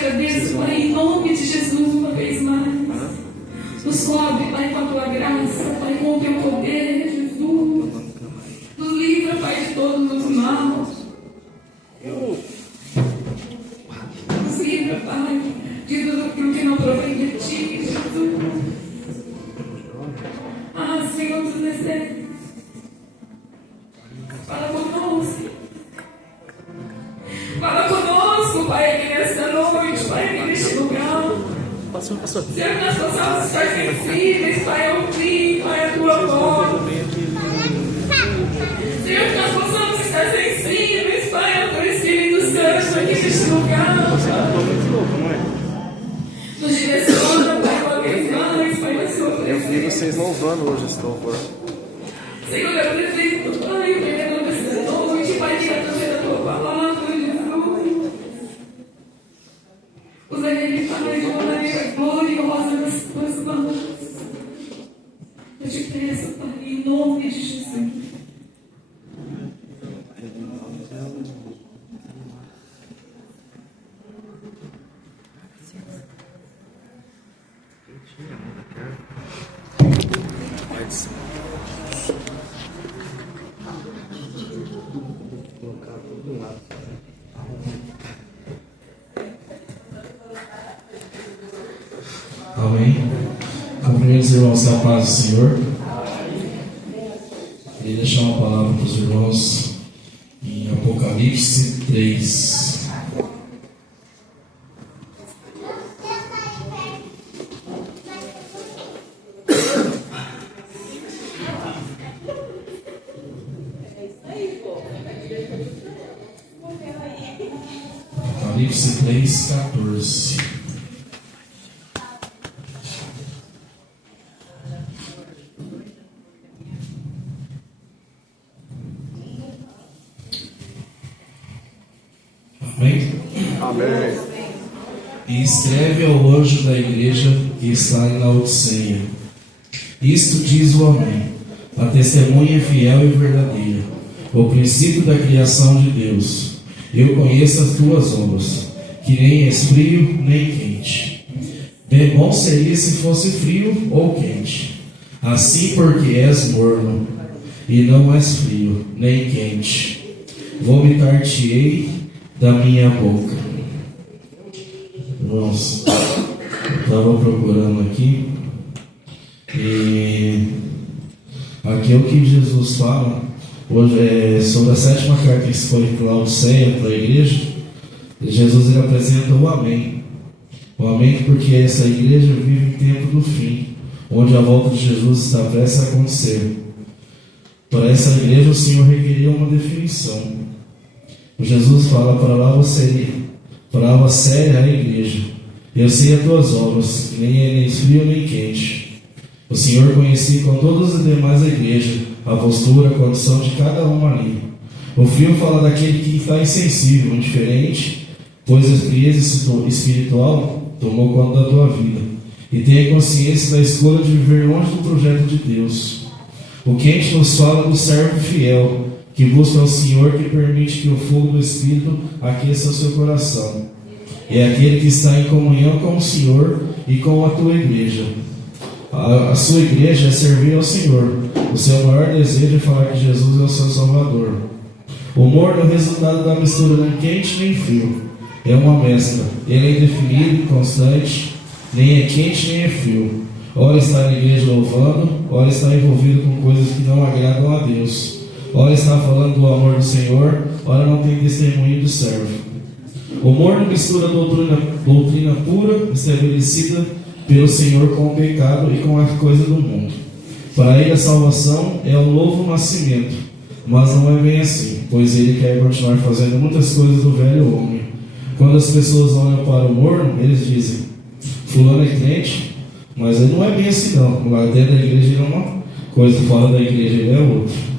agradeço, Pai, em nome de Jesus, uma vez mais. Nos cobre, Pai, com a tua graça, Pai, com o teu poder, Jesus. Nos livra, Pai, de todos os maus. Nos livra, Pai, de tudo aquilo que não provém de ti, Jesus. Ah, Senhor dos Exércitos, fala conosco. Fala conosco, Pai, aqui nesta noite, Pai, aqui neste lugar. Senhor, que nós possamos estar sensíveis, Pai, a ouvir, Pai, a tua voz. Senhor, que nós possamos estar sensíveis, Pai, ao teu Espírito Santo aqui neste lugar. Nos direciona, Pai, uma vez mais, Pai, na sua presença. Eu vi vocês louvando hoje esse louvor. Senhor, eu apresento, Pai, o veneno desta noite, Pai, que através da tua palavra, Jesus. Usa ele, Pai, de uma maneira gloriosa nas tuas mãos. Eu te peço, Pai, em nome de Jesus. Amém. Cumprimento os irmãos com a paz do Senhor. Queria deixar uma palavra para os irmãos em Apocalipse 3. Apocalipse 3:14. Amém? Amém. E escreve ao anjo da igreja que está em Laodiceia: isto diz o Amém, a testemunha fiel e verdadeira, o princípio da criação de Deus. Eu conheço as tuas obras, que nem és frio nem quente. Bem bom seria se fosse frio ou quente. Assim, porque és morno, e não és frio nem quente, vomitar-te-ei da minha boca. Irmãos, eu estava procurando aqui, e aqui é o que Jesus fala hoje é sobre a 7ª carta que foi para Laodiceia, para a igreja. Jesus ele apresenta o Amém. O Amém porque essa igreja vive em tempo do fim, onde a volta de Jesus está prestes a acontecer. Para essa igreja o Senhor requeria uma definição. Jesus fala: palavra séria à igreja. Eu sei as tuas obras, nem é nem frio nem quente. O Senhor conhecia com todas as demais a igreja, a postura, a condição de cada uma ali. O frio fala daquele que está insensível, indiferente, pois a frieza espiritual tomou conta da tua vida. E tenha consciência da escolha de viver longe do projeto de Deus. O quente nos fala do servo fiel, que busca ao Senhor, que permite que o fogo do Espírito aqueça o seu coração. É aquele que está em comunhão com o Senhor e com a tua igreja. A sua igreja é servir ao Senhor. O seu maior desejo é falar que Jesus é o seu Salvador. O morno é o resultado da mistura nem quente nem frio. É uma mescla. Ele é indefinido, inconstante, nem é quente nem é frio. Ora está na igreja louvando, ora está envolvido com coisas que não agradam a Deus. Ora está falando do amor do Senhor, ora não tem testemunho do servo. O morno mistura doutrina pura, estabelecida pelo Senhor, com o pecado e com a coisa do mundo. Para ele a salvação é o novo nascimento, mas não é bem assim, pois ele quer continuar fazendo muitas coisas do velho homem. Quando as pessoas olham para o morno, eles dizem: fulano é crente, mas ele não é bem assim não. Lá dentro da igreja ele é uma coisa, fora da igreja ele é outra.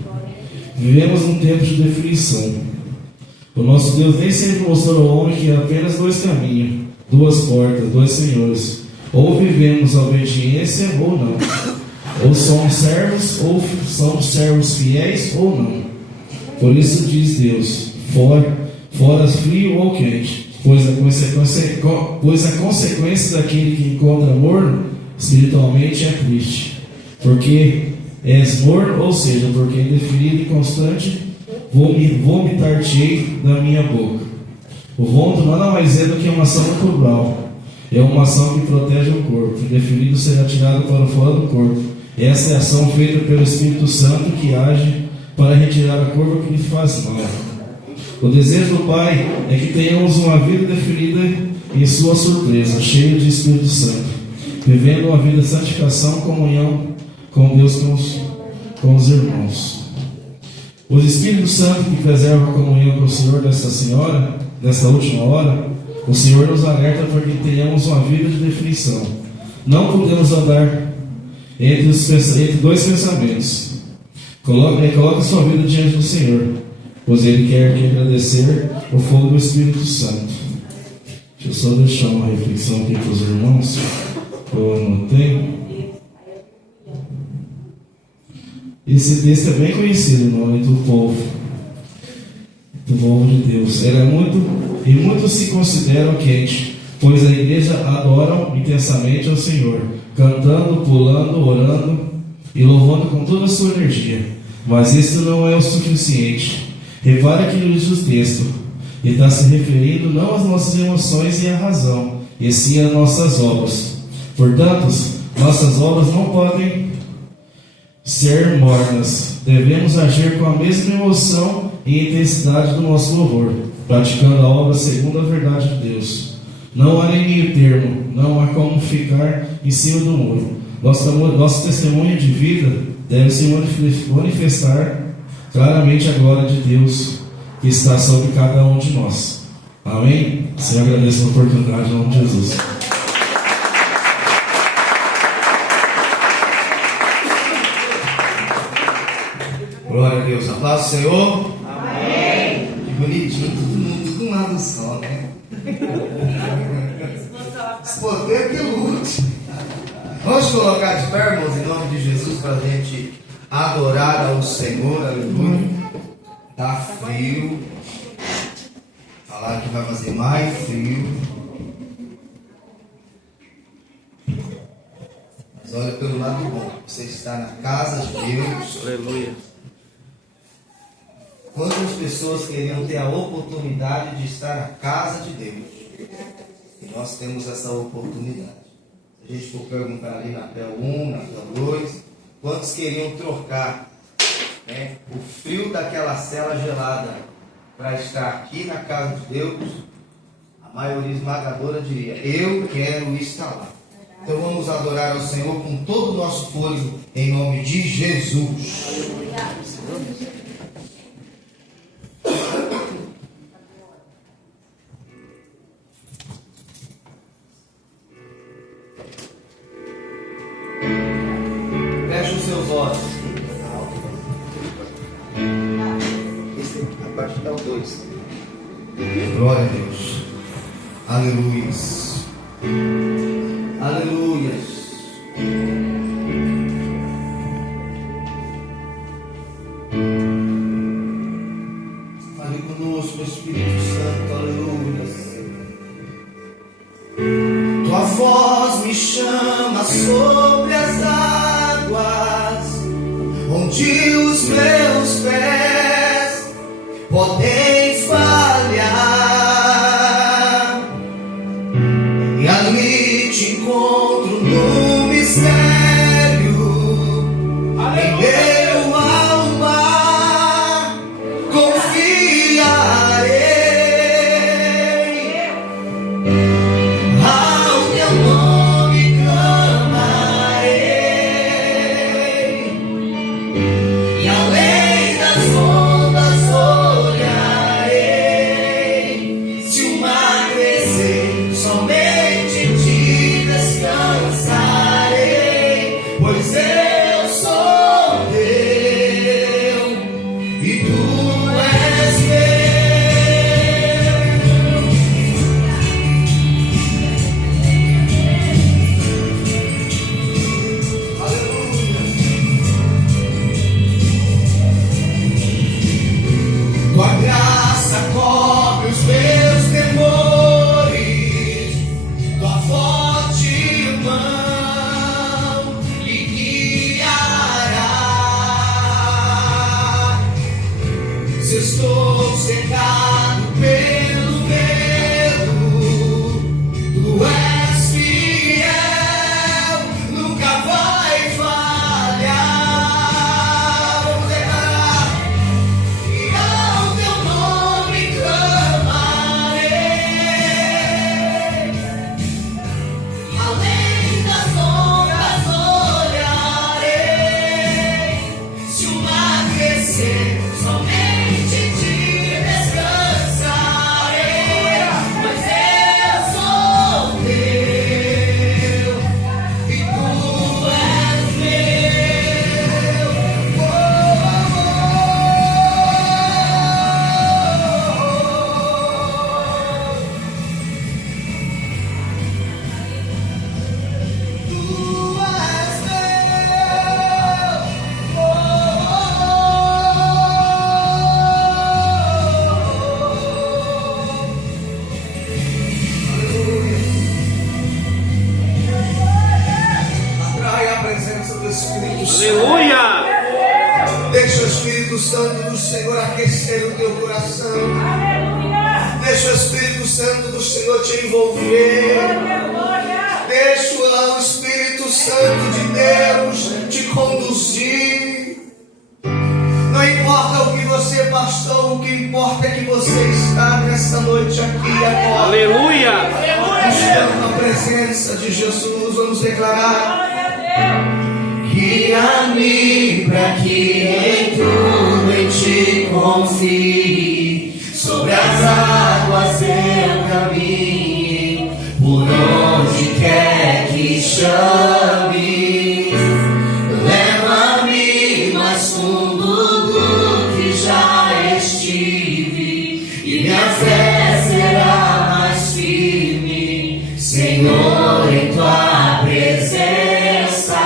Vivemos num tempo de definição. O nosso Deus nem sempre mostrou ao homem que há apenas dois caminhos, duas portas, dois senhores. Ou vivemos a obediência ou não. Ou somos servos fiéis ou não. Por isso diz Deus: fora frio ou quente, pois a consequência daquele que encontra morno espiritualmente é triste, porque és morno, ou seja, porque indefinido e constante vomitar-te-ei da minha boca. O vômito nada mais é do que uma ação natural, é uma ação que protege o corpo. Indefinido será tirado para fora do corpo. Essa é a ação feita pelo Espírito Santo que age para retirar a curva que lhe faz mal. O desejo do Pai é que tenhamos uma vida definida em sua surpresa, cheia de Espírito Santo, vivendo uma vida de santificação, comunhão com Deus, com os irmãos. Os Espíritos Santos que preservam a comunhão com o Senhor nesta última hora, o Senhor nos alerta para que tenhamos uma vida de definição. Não podemos andar entre dois pensamentos. Coloque sua vida diante do Senhor, pois Ele quer que agradecer o fogo do Espírito Santo. Deixa eu só deixar uma reflexão aqui para os irmãos, que eu anotei. Esse texto é bem conhecido no nome do povo de Deus. Muitos se consideram quentes, pois a igreja adora intensamente ao Senhor, cantando, pulando, orando e louvando com toda a sua energia. Mas isso não é o suficiente. Repare que no diz o texto, ele está se referindo não às nossas emoções e à razão, e sim às nossas obras. Portanto, nossas obras não podem ser mornas. Devemos agir com a mesma emoção e intensidade do nosso louvor, praticando a obra segundo a verdade de Deus. Não há nem meio termo, não há como ficar em cima do muro. Nosso testemunho de vida deve se manifestar claramente a glória de Deus que está sobre cada um de nós. Amém? Senhor, agradeço a oportunidade em nome de Jesus. Glória a Deus. Aplausos, Senhor. Amém. Que bonitinho, todo mundo com um lado só, né? Esse poder que lute. Vamos colocar de pé, irmãos, em nome de Jesus, para a gente adorar ao Senhor. Aleluia. Tá frio. Falar que vai fazer mais frio. Mas olha pelo lado bom. Você está na casa de Deus. Aleluia. Quantas pessoas queriam ter a oportunidade de estar na casa de Deus? E nós temos essa oportunidade. Se a gente for perguntar ali na tela 1, na tela 2, quantos queriam trocar, né, o frio daquela cela gelada para estar aqui na casa de Deus? A maioria esmagadora diria: eu quero estar lá. Então vamos adorar ao Senhor com todo o nosso fôlego em nome de Jesus. Aleluia. Feche os seus olhos. A parte da 2. Glória a Deus. Aleluia. Aleluia. Fale conosco, Espírito Santo. Aleluia. Tua voz me chama sobre as águas, onde os meus pés podem falhar, e ali te encontro no mistério, em meu alma confiarei. Ao teu nome clamarei, e além das ondas olharei. cegado pelo medo, tu és fiel, nunca vai falhar. Vamos declarar: e ao teu nome clamarei, além das ondas olharei, se o mar crescer, somente te descansarei, pois eu sou teu e tu és meu. Tu és Atrai a presença do Espírito Santo. Aleluia! Deixa o Espírito Santo do Senhor aquecer o teu coração. Deixa o Espírito Santo do Senhor te envolver. Deixa o Espírito Santo de Deus te conduzir. Não importa o que você passou, o que importa é que você está nessa noite aqui agora. Aleluia! Buscando a presença de Jesus. Vamos declarar: guia-me para que em tudo em ti confie, sobre as águas eu caminhe, por onde quer que chame, leva-me mais fundo do que já estive, e minha fé será mais firme, Senhor, em tua presença.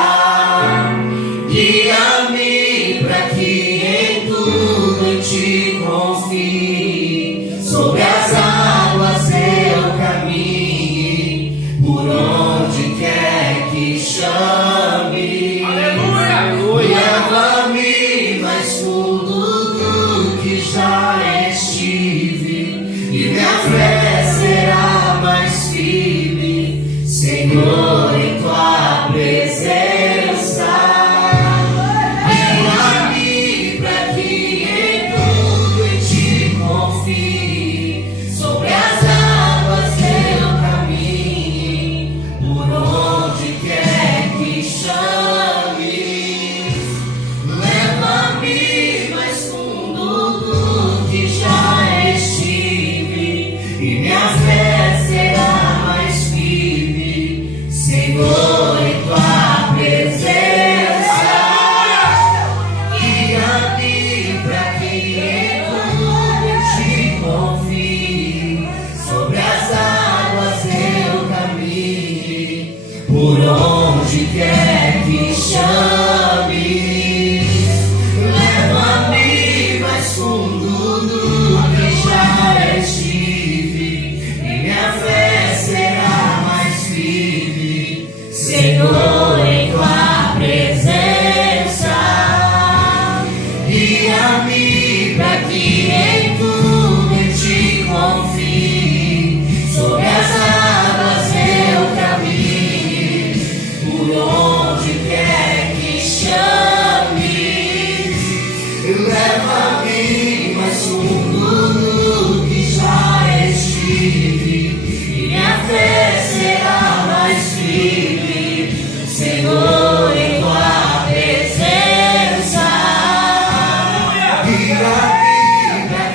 Guia-me para que em tudo em ti confie, sobre as águas eu caminhe, por onde quer que chame. Aleluia! Leva-me mais fundo do que já estive, e minha fé será mais firme, Senhor, em tua presença. Guia-me para que em tudo em ti confie, sobre as águas eu caminhe, por onde quer que chame. Leva-me mais fundo do que já estive, e minha fé será mais firme, Senhor, em tua presença. Guia-me para que em tudo te confie, sobre as águas eu caminhe, por onde quer que chame. Leva-me mais fundo do que já estive, e minha fé será mais firme, Senhor, em tua presença. Guia-me para que em tudo em ti confie, sobre as águas eu caminhe, por onde quer que chame. Leva-me mais fundo do que já estive, e minha fé será mais firme, Senhor, em tua presença. Guia-me para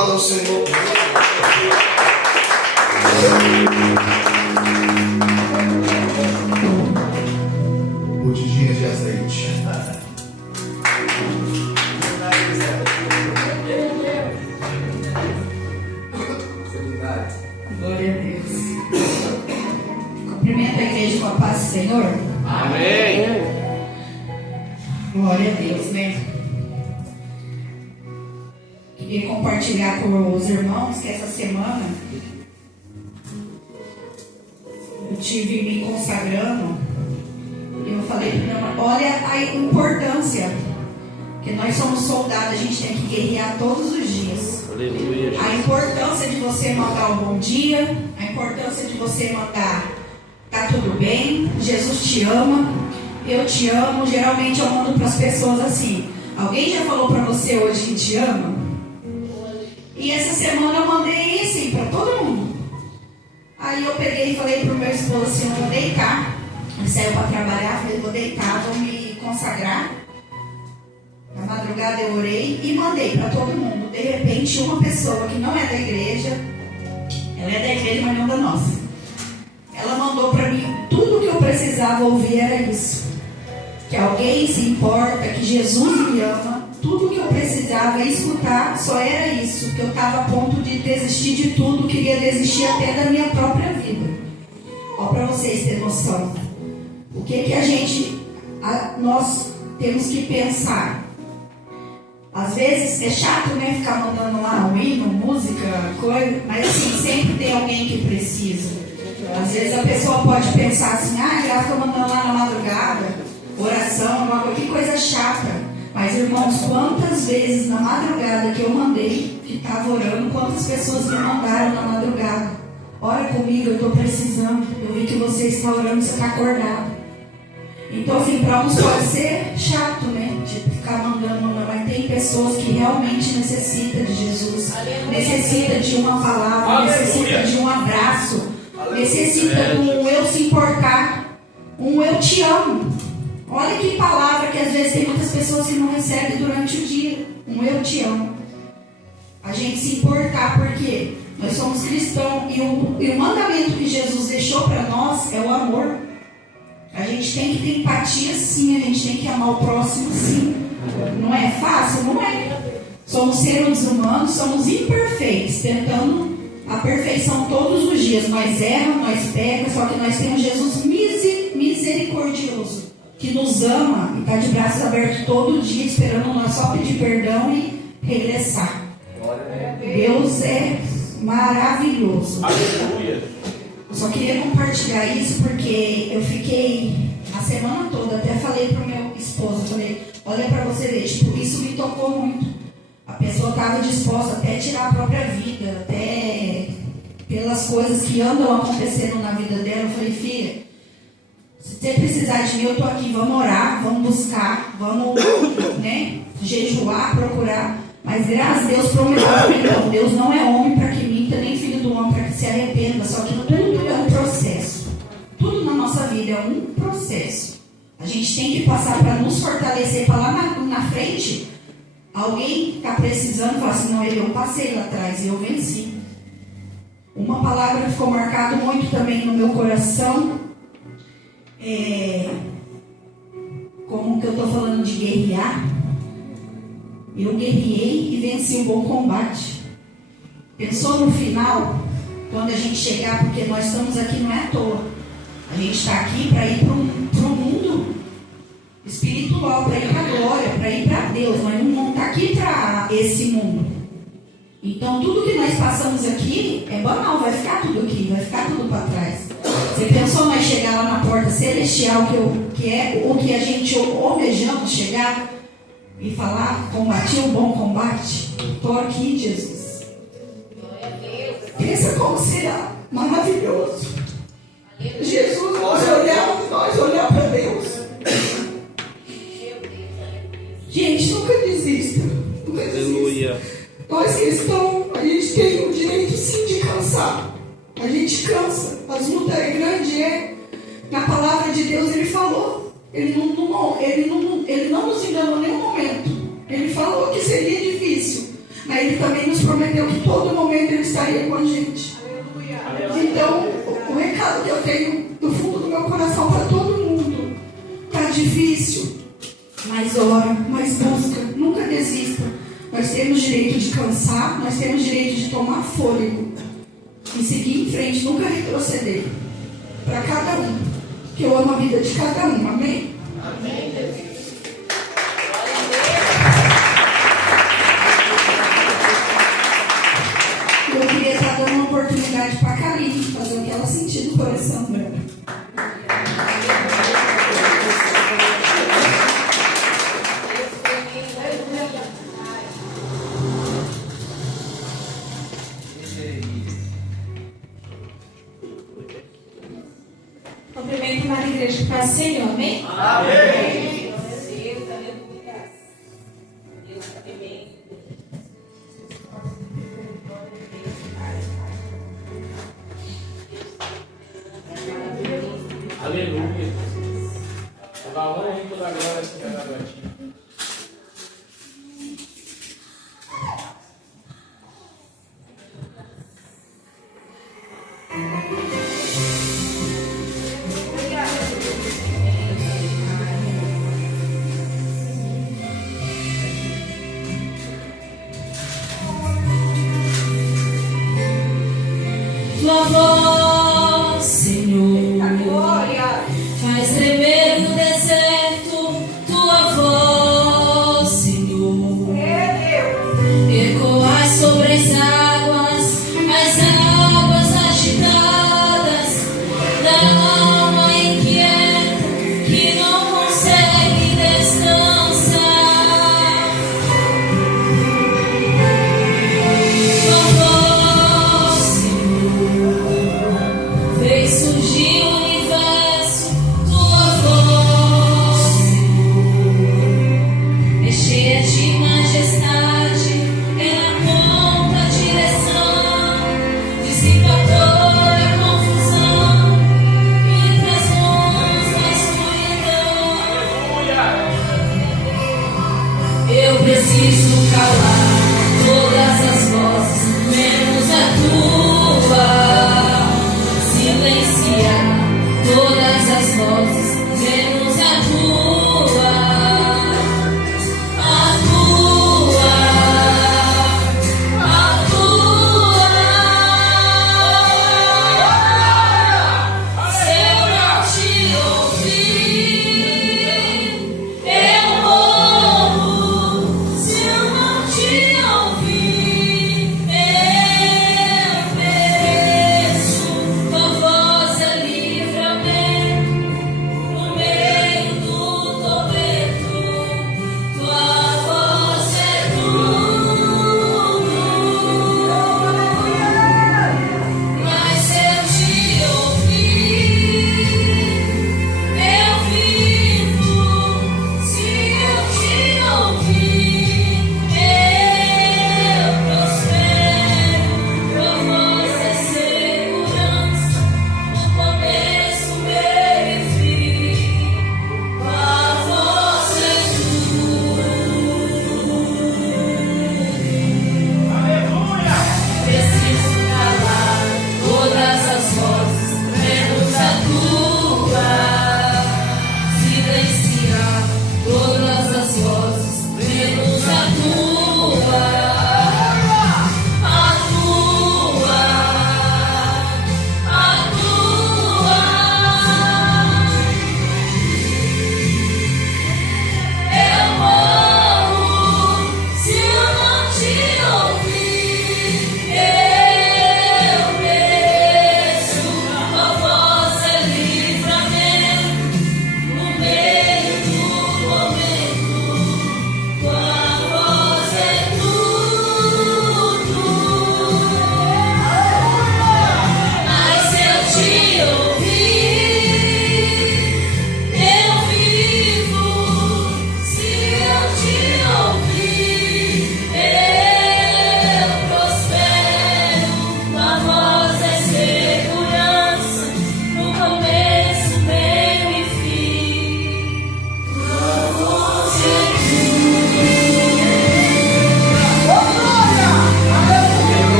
aplauda ao Senhor. Botijinha de azeite. Glória a Deus. Cumprimento a igreja com a paz do Senhor. Amém. Glória a Deus, né? Queria compartilhar com os irmãos que essa semana eu tive me consagrando. E eu falei para minha mãe, olha a importância, que nós somos soldados, a gente tem que guerrear todos os dias. Aleluia. A importância de você mandar um bom dia, a importância de você mandar tá tudo bem, Jesus te ama, eu te amo. Geralmente eu mando para as pessoas assim: alguém já falou para você hoje que te ama? E essa semana eu mandei assim para todo mundo. Aí eu peguei e falei pro meu esposo assim: eu vou deitar. Ele saiu para trabalhar, falei: vou deitar, vou me consagrar. Na madrugada eu orei e mandei para todo mundo. De repente, uma pessoa que não é da igreja, ela é da igreja, mas não da nossa, ela mandou para mim tudo que eu precisava ouvir era isso: que alguém se importa, que Jesus me ama. Tudo que eu precisava escutar só era isso, que eu estava a ponto de desistir de tudo, queria desistir até da minha própria vida. Ó, para vocês terem noção, o que nós temos que pensar. Às vezes é chato, né, ficar mandando lá um hino, música, coisa, mas assim, sempre tem alguém que precisa. Às vezes a pessoa pode pensar assim: ela fica mandando lá na madrugada, oração, que coisa chata. Mas irmãos, quantas vezes na madrugada que eu mandei, que estava orando, quantas pessoas me mandaram na madrugada: ora comigo, eu estou precisando, eu vi que você está orando, você está acordado. Então assim, para uns pode ser chato, né, de ficar mandando, mas tem pessoas que realmente necessitam de Jesus, necessitam de uma palavra, necessitam de um abraço, necessitam de um eu se importar, um eu te amo. Olha que palavra que às vezes tem muitas pessoas que não recebem durante o dia. Um eu te amo. A gente se importar, porque nós somos cristãos e o mandamento que Jesus deixou para nós é o amor. A gente tem que ter empatia sim, a gente tem que amar o próximo sim. Não é fácil? Não é. Somos seres humanos, somos imperfeitos, tentando a perfeição todos os dias. Nós erramos, nós pecamos, só que nós temos Jesus misericordioso, que nos ama e está de braços abertos todo dia, esperando nós só pedir perdão e regressar. Deus é maravilhoso. Aleluia. Eu só queria compartilhar isso porque eu fiquei a semana toda, até falei para o meu esposo, falei: olha para você ver, tipo, isso me tocou muito. A pessoa estava disposta até a tirar a própria vida, até pelas coisas que andam acontecendo na vida dela. Eu falei: filha, se você precisar de mim, eu estou aqui, vamos orar, vamos buscar, vamos, né, jejuar, procurar. Mas graças a Deus prometeu, então, Deus não é homem para que minta, nem filho do homem para que se arrependa. Só que tudo é um processo. Tudo na nossa vida é um processo. A gente tem que passar para nos fortalecer, para lá na frente, alguém está precisando e falar assim: não, eu passei lá atrás e eu venci. Uma palavra que ficou marcada muito também no meu coração, como que eu estou falando de guerrear, eu guerriei e venci o bom combate. Pensou no final, quando a gente chegar, porque nós estamos aqui não é à toa. A gente está aqui para ir para o mundo espiritual, para ir para a glória, para ir para Deus. Nós não está aqui para esse mundo. Então tudo que nós passamos aqui é banal, vai ficar tudo aqui, vai ficar tudo para trás. Você pensou nós chegar lá na porta celestial, que é o que a gente almejamos chegar e falar: combati o bom combate, estou aqui, Jesus. Pensa como será maravilhoso Jesus nós olhar para Deus. Gente, nunca desista. Nunca desista. Aleluia. Nós cristãos, a gente tem o direito sim de cansar. A gente cansa. As lutas é grande, Na palavra de Deus ele falou. Ele não nos enganou em nenhum momento. Ele falou que seria difícil. Mas Ele também nos prometeu que todo momento Ele estaria com a gente. Então, o recado que eu tenho do fundo do meu coração para todo mundo: tá difícil, mas ora, mas busca, nunca desista. Nós temos direito de cansar, nós temos direito de tomar fôlego e seguir em frente, nunca retroceder. Para cada um, que eu amo a vida de cada um, amém? Amém, Jesus. Eu queria estar dando uma oportunidade para a Karine fazer o que ela sentiu no coração dela. Cumprimento para a igreja que faz Senhor, amém? Amém. Aleluia. Toda a honra e toda a glória se dá a ti. Tua voz, Senhor, faz tremer no deserto. Tua voz, Senhor, ecoar sobre as águas agitadas da alma inquieta que não consegue descansar. Tua voz, Senhor, fez surgir o universo. Tua voz, Senhor, é cheia de majestade. Ela aponta a direção, dissipa toda a confusão e traz luz na escuridão. Eu preciso calar todas as vozes, menos a tua. Silenciar todas as vozes, menos a tua. A tua. A tua. Se eu não te ouvir, eu morro. Se eu não te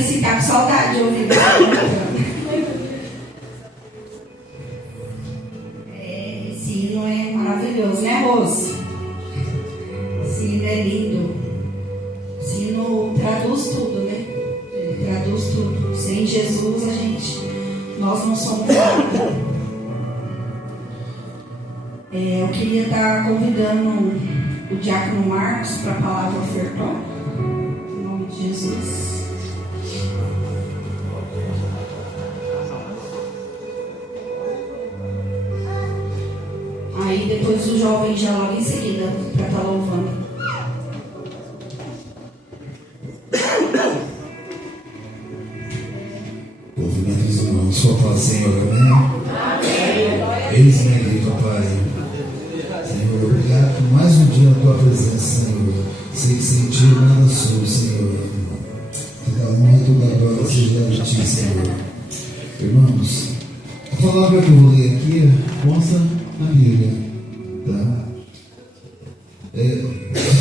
assim, tá com saudade de ouvir você cantando. Esse hino é maravilhoso, né, Rose? Esse hino é lindo. Esse hino traduz tudo, né? Ele traduz tudo. Sem Jesus, nós não somos nada. Eu queria estar convidando o diácono Marcos para a palavra ofertória. Em nome de Jesus. Aí depois o jovem já logo em seguida para estar louvando. Movimento dos irmãos, só fala, Senhor, amém? Eis-me aqui, papai. Senhor, obrigado por mais um dia na tua presença, Senhor. Sei que sem ti nada sou, Senhor. Toda honra e toda glória seja de ti, Senhor. Irmãos, a palavra que eu vou ler aqui consta na Bíblia, tá?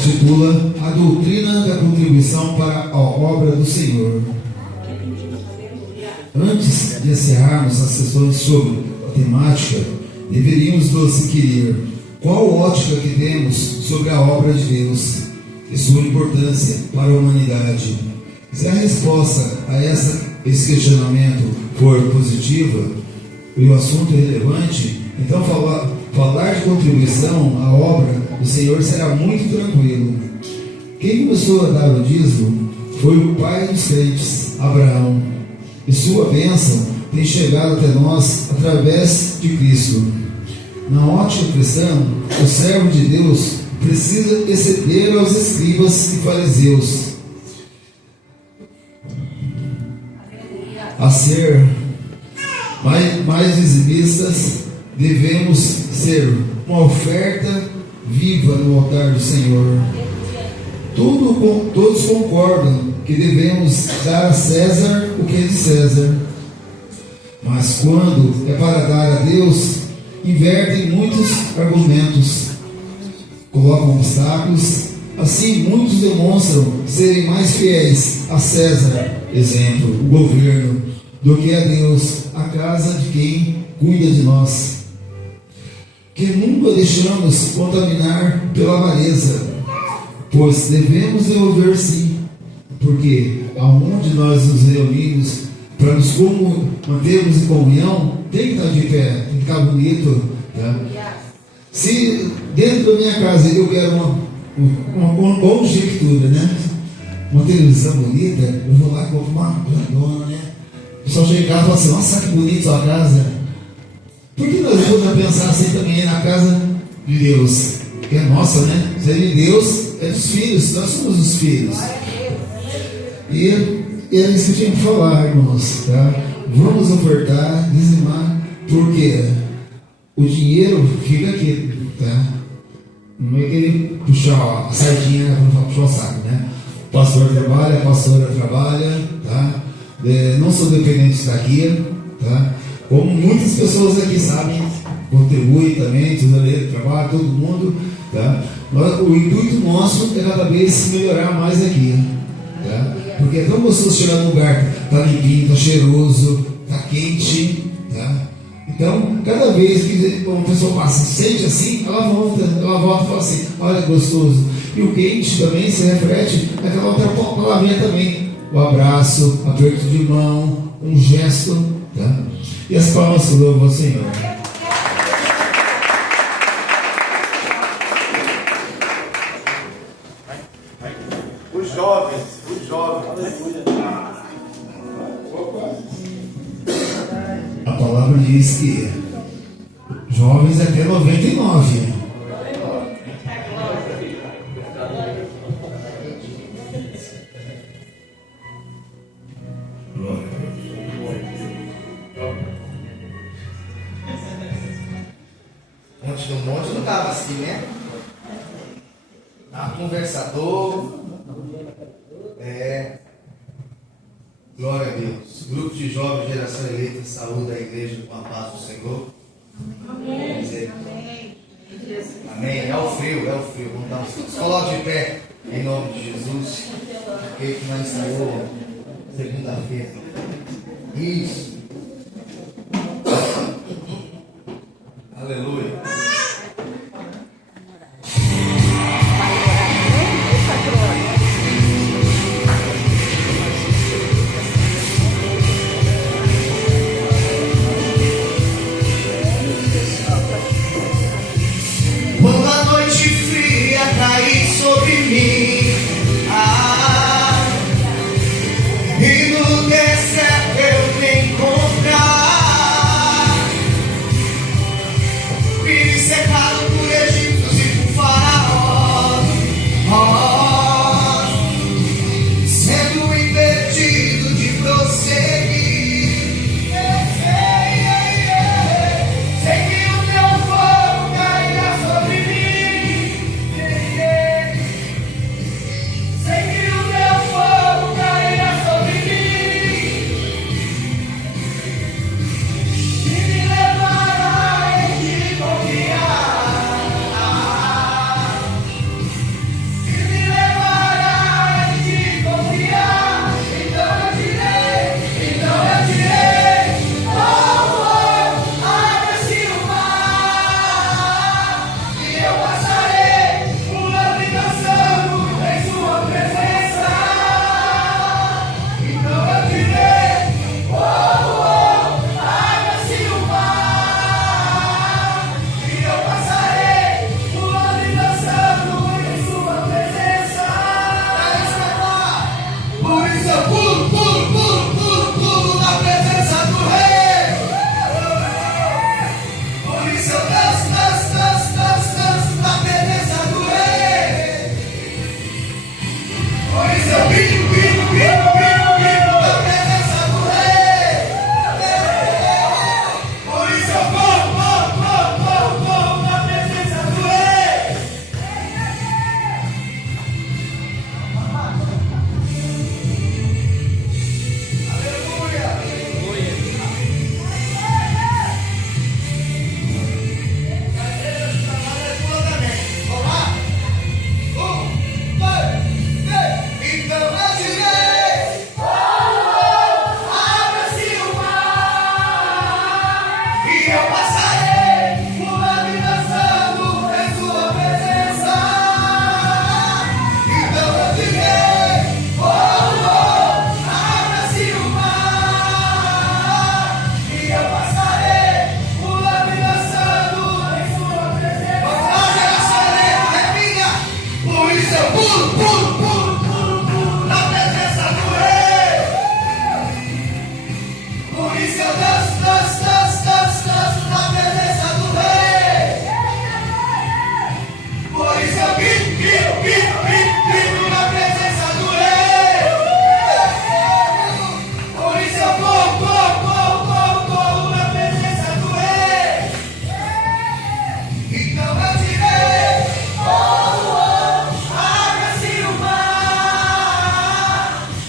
Titula A Doutrina da Contribuição para a Obra do Senhor. Antes de encerrarmos as sessões sobre a temática, deveríamos nos inquirir qual ótica que temos sobre a obra de Deus e sua importância para a humanidade. Se a resposta a esse questionamento for positiva e o assunto é relevante, então falar de contribuição à obra do Senhor será muito tranquilo. Quem começou a dar o dízimo foi o pai dos crentes, Abraão, e sua bênção tem chegado até nós através de Cristo. Na ótica cristã, o servo de Deus precisa exceder aos escribas e fariseus, a ser mais exibimistas. Devemos ser uma oferta viva no altar do Senhor. Todos concordam que devemos dar a César o que é de César, mas quando é para dar a Deus, invertem muitos argumentos, colocam obstáculos. Assim, muitos demonstram serem mais fiéis a César, exemplo, o governo, do que a Deus, a casa de quem cuida de nós. Que nunca deixamos contaminar pela avareza, pois devemos devolver sim, porque aonde nós nos reunimos para nos mantermos em comunhão, tem que estar de pé, tem que ficar bonito, tá? Se dentro da minha casa eu quero uma conjectura, né? Uma televisão bonita, eu vou lá e compro uma grandona, né? O pessoal chega em casa e fala assim: nossa, que bonita sua casa. Por que nós vamos pensar assim também na casa de Deus? Que é nossa, né? Se é de Deus, é dos filhos, nós somos os filhos. E é isso que eu tinha que falar, irmãos, tá? Vamos ofertar, dizimar, porque o dinheiro fica aqui, tá? Não é querer puxar a sardinha para puxar o saco, né? O pastor trabalha, a pastora trabalha, tá? Não sou dependente daqui, tá? Como muitas pessoas aqui sabem, contribuem também, tesoureiro, trabalho, todo mundo, tá? O intuito nosso é cada vez melhorar mais aqui, tá? Porque é tão gostoso chegar num lugar, tá limpinho, tá cheiroso, tá quente, tá? Então, cada vez que uma pessoa passa, sente assim, ela volta e fala assim: olha, gostoso. E o quente também se reflete naquela outra palavrinha também, o abraço, aperto de mão, um gesto, tá? E as palmas que louvam ao Senhor. Os jovens. A palavra diz que jovens até 99. Antes do monte não estava assim, né? Conversador. Glória a Deus. Grupo de jovens, geração eleita, saúde a igreja com a paz do Senhor. Amém. Amém. É o frio. Vamos dar um coloque de pé em nome de Jesus. Aquele que nós Senhor Segunda-feira. Isso. Aleluia. Quando a noite fria cair sobre mim, e no deserto eu te encontrar, fui cercado por egípcios e por faraós, sendo impedido de prosseguir. Sei que o teu fogo cairá sobre mim. Sei que o teu fogo cairá sobre mim e me levará em te confiar. E me levará em te confiar. Então eu direi, abra-se o mar e eu passarei pulando e dançando em sua presença. Então eu direi, abra-se o mar e eu passarei pulando e dançando em sua presença. Por isso eu pulo, pulo, pulo, pulo, pulo na presença do Rei. Por isso eu danço, danço, danço, danço, danço na presença do Rei. Por isso eu vivo, vivo, vivo, vivo, vivo na presença do Rei. Por isso eu corro, corro, corro, corro, corro na presença do Rei. Aleluia. Vamos lá? 1, 2, 3. Então eu direi, abra-se o mar e eu passarei pulando e dançando em sua presença. Então eu direi, abra-se o mar e eu passarei pulando e dançando em sua presença. Vamos lá, geração é minha. Por isso eu pulo, pulo, pulo, pulo, pulo na presença do Rei. Por isso eu danço, danço, danço, danço, danço na presença do Rei. Por isso eu vivo, vivo, vivo, vivo, vivo na presença do Rei. Por isso eu corro, corro, corro, corro, corro na presença do Rei. Então eu direi, abra-se o mar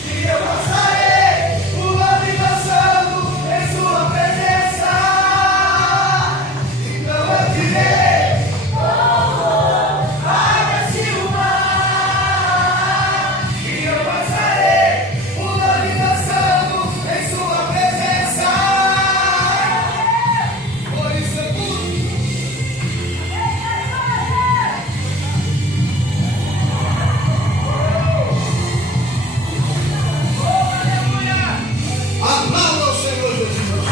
e eu passarei pulando e dançando em sua presença. Então eu direi, abra-se o mar e eu passarei pulando e dançando em sua presença. Por isso eu pulo. Aplauda o Senhor Jesus.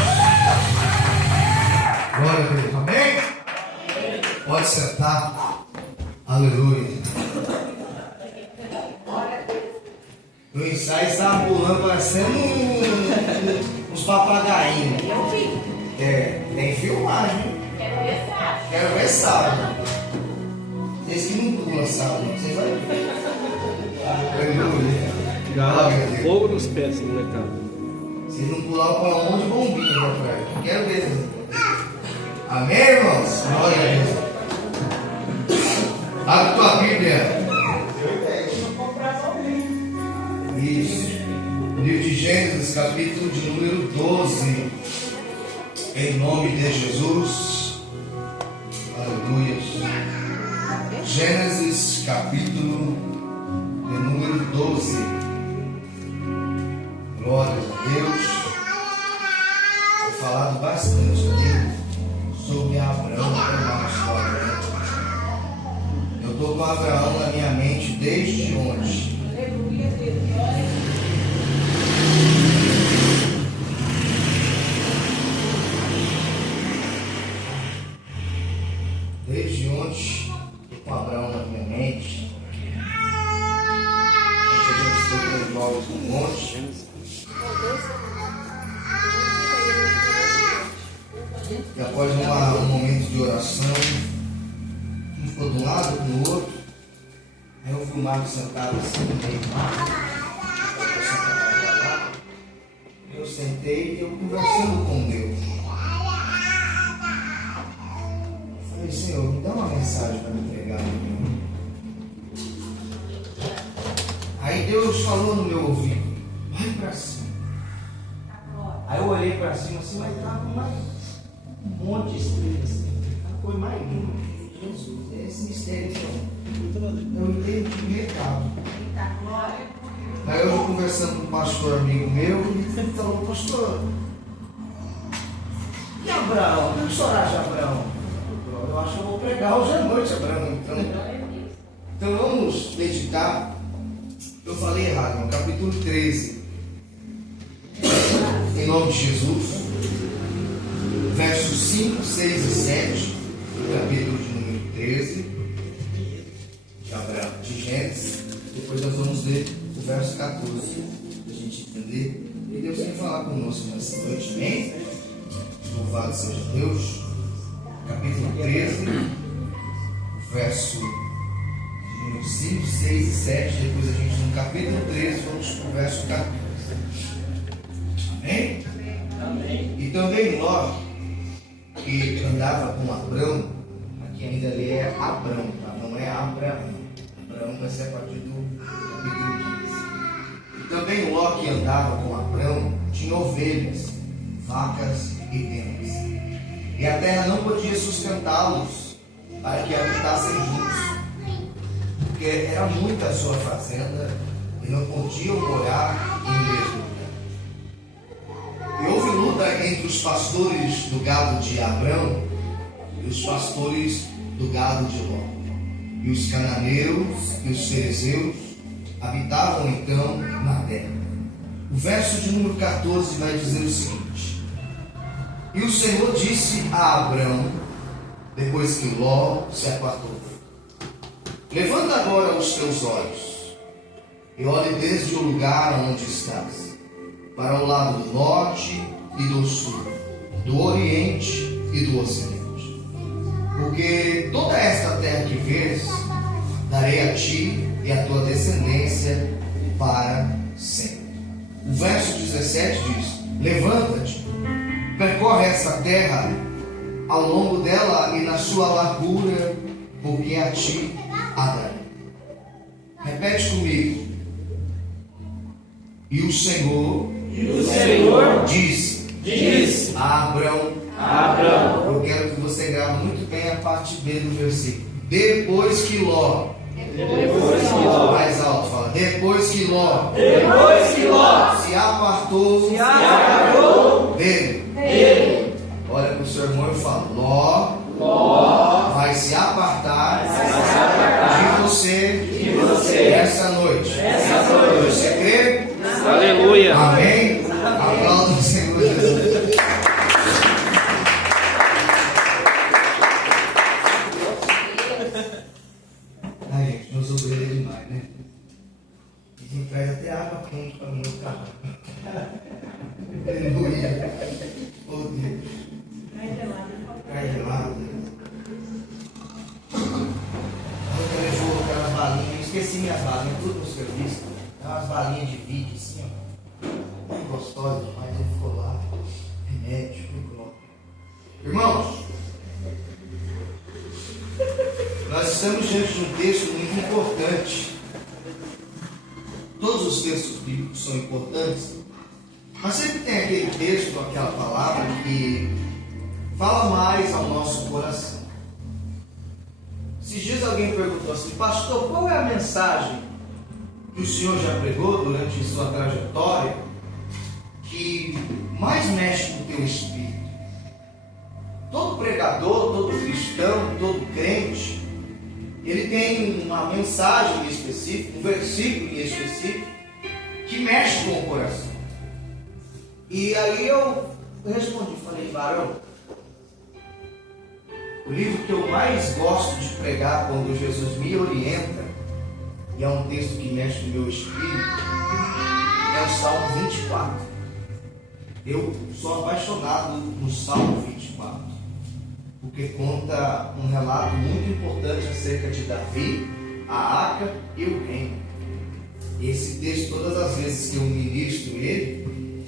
Glória a Deus. Amém? Pode sentar. Aleluia. No ensaio estava pulando parecendo uns papagainhos. Tem filmagem. Quero ver sábado. Vocês que não pulam sábado, vocês vão ver. Aleluia. Glória a Deus. Fogo nos pés, molecada. Vocês não pularam para onde bombinha atrás. Quero ver. Amém, irmãos? Glória a Deus. Abre tua Bíblia. Isso. Livro de Gênesis, capítulo de número 12. Em nome de Jesus. Aleluia. Gênesis, capítulo de número 12. Glórias a Deus. Foi falado bastante aqui sobre Abraão, na história, né? Eu estou com Abraão na minha mente desde ontem. Desde ontem, estou com Abraão na minha mente. Ontem a gente foi com os jogos do monte. E após um momento de oração, um ficou de um lado, do outro. Aí eu fui Marcos sentado assim no meio do mar. Eu sentei e eu conversando com Deus. Falei, Senhor, me dá uma mensagem para me entregar. Aí Deus falou no meu ouvido, vai para cima. Aí eu olhei para cima assim, mas estava um monte de estrelas assim. A coisa mais linda, Jesus, é esse mistério então. Eu entendi o recado. Aí eu conversando com um pastor amigo meu, ele falou, pastor, e Abraão? O que o senhor acha de Abraão? Eu acho que eu vou pregar hoje à noite, Abraão. Então vamos meditar. Eu falei errado, no capítulo 13. Em nome de Jesus. Versos 5, 6 e 7. Capítulo de número 13. De Abraão, de Gênesis. Depois nós vamos ler o verso 14. Para a gente entender. E Deus quer falar conosco nessa noite. Amém? Louvado seja Deus. Capítulo 13. Verso 5, 6 e 7, depois a gente no capítulo 13, vamos para o verso 14. Amém? Amém. E também Ló, que andava com Abrão, aqui ainda ali é Abrão, tá? Não é Abraão. Abraão vai ser a partir do capítulo 15. E também Ló, que andava com Abrão, tinha ovelhas, vacas e tendas. E a terra não podia sustentá-los para que habitassem juntos. Porque era muita a sua fazenda e não podiam morar em mesmo lugar. E houve luta entre os pastores do gado de Abrão e os pastores do gado de Ló. E os cananeus e os ferezeus habitavam então na terra. O verso de número 14 vai dizer o seguinte: E o Senhor disse a Abrão, depois que Ló se apartou: Levanta agora os teus olhos e olhe desde o lugar onde estás, para o lado do norte e do sul, do oriente e do ocidente. Porque toda esta terra que vês, darei a ti e à tua descendência para sempre. O verso 17 diz: Levanta-te, percorre essa terra ao longo dela e na sua largura, porque a ti a darei. Repete comigo. E o Senhor diz a Abrão. Eu quero que você grave muito bem a parte B do versículo. Depois que Ló. Mais alto, fala. Depois que Ló se apartou dele. Olha para o seu irmão e fala: Ló vai se apartar de você essa noite. Você crê? Aleluia. Amém? Aplauda o Senhor Jesus. Ai, gente, nos obriga demais, né? A gente traz até água quente para mim no carro. Aleluia. Oh Deus. Cai gelado. Eu também vou colocar umas balinhas. Esqueci minhas balinhas, tudo no serviço. Umas balinhas de vídeo assim, ó. Bem gostosas, mas ele ficou lá. Remédio, ficou. Irmãos, nós estamos diante de um texto muito importante. Todos os textos bíblicos são importantes, mas sempre tem aquele texto, aquela palavra que fala mais ao nosso coração. Esses dias alguém perguntou assim: pastor, qual é a mensagem que o senhor já pregou durante sua trajetória que mais mexe com o teu espírito. Todo pregador, todo cristão, todo crente, ele tem uma mensagem em específico, um versículo em específico, que mexe com o coração. E aí eu respondi, falei, varão, o livro que eu mais gosto de pregar quando Jesus me orienta, e é um texto que mexe com o meu espírito, é o Salmo 24. Eu sou apaixonado no Salmo 24, porque conta um relato muito importante acerca de Davi, a Arca e o reino. E esse texto, todas as vezes que eu ministro ele,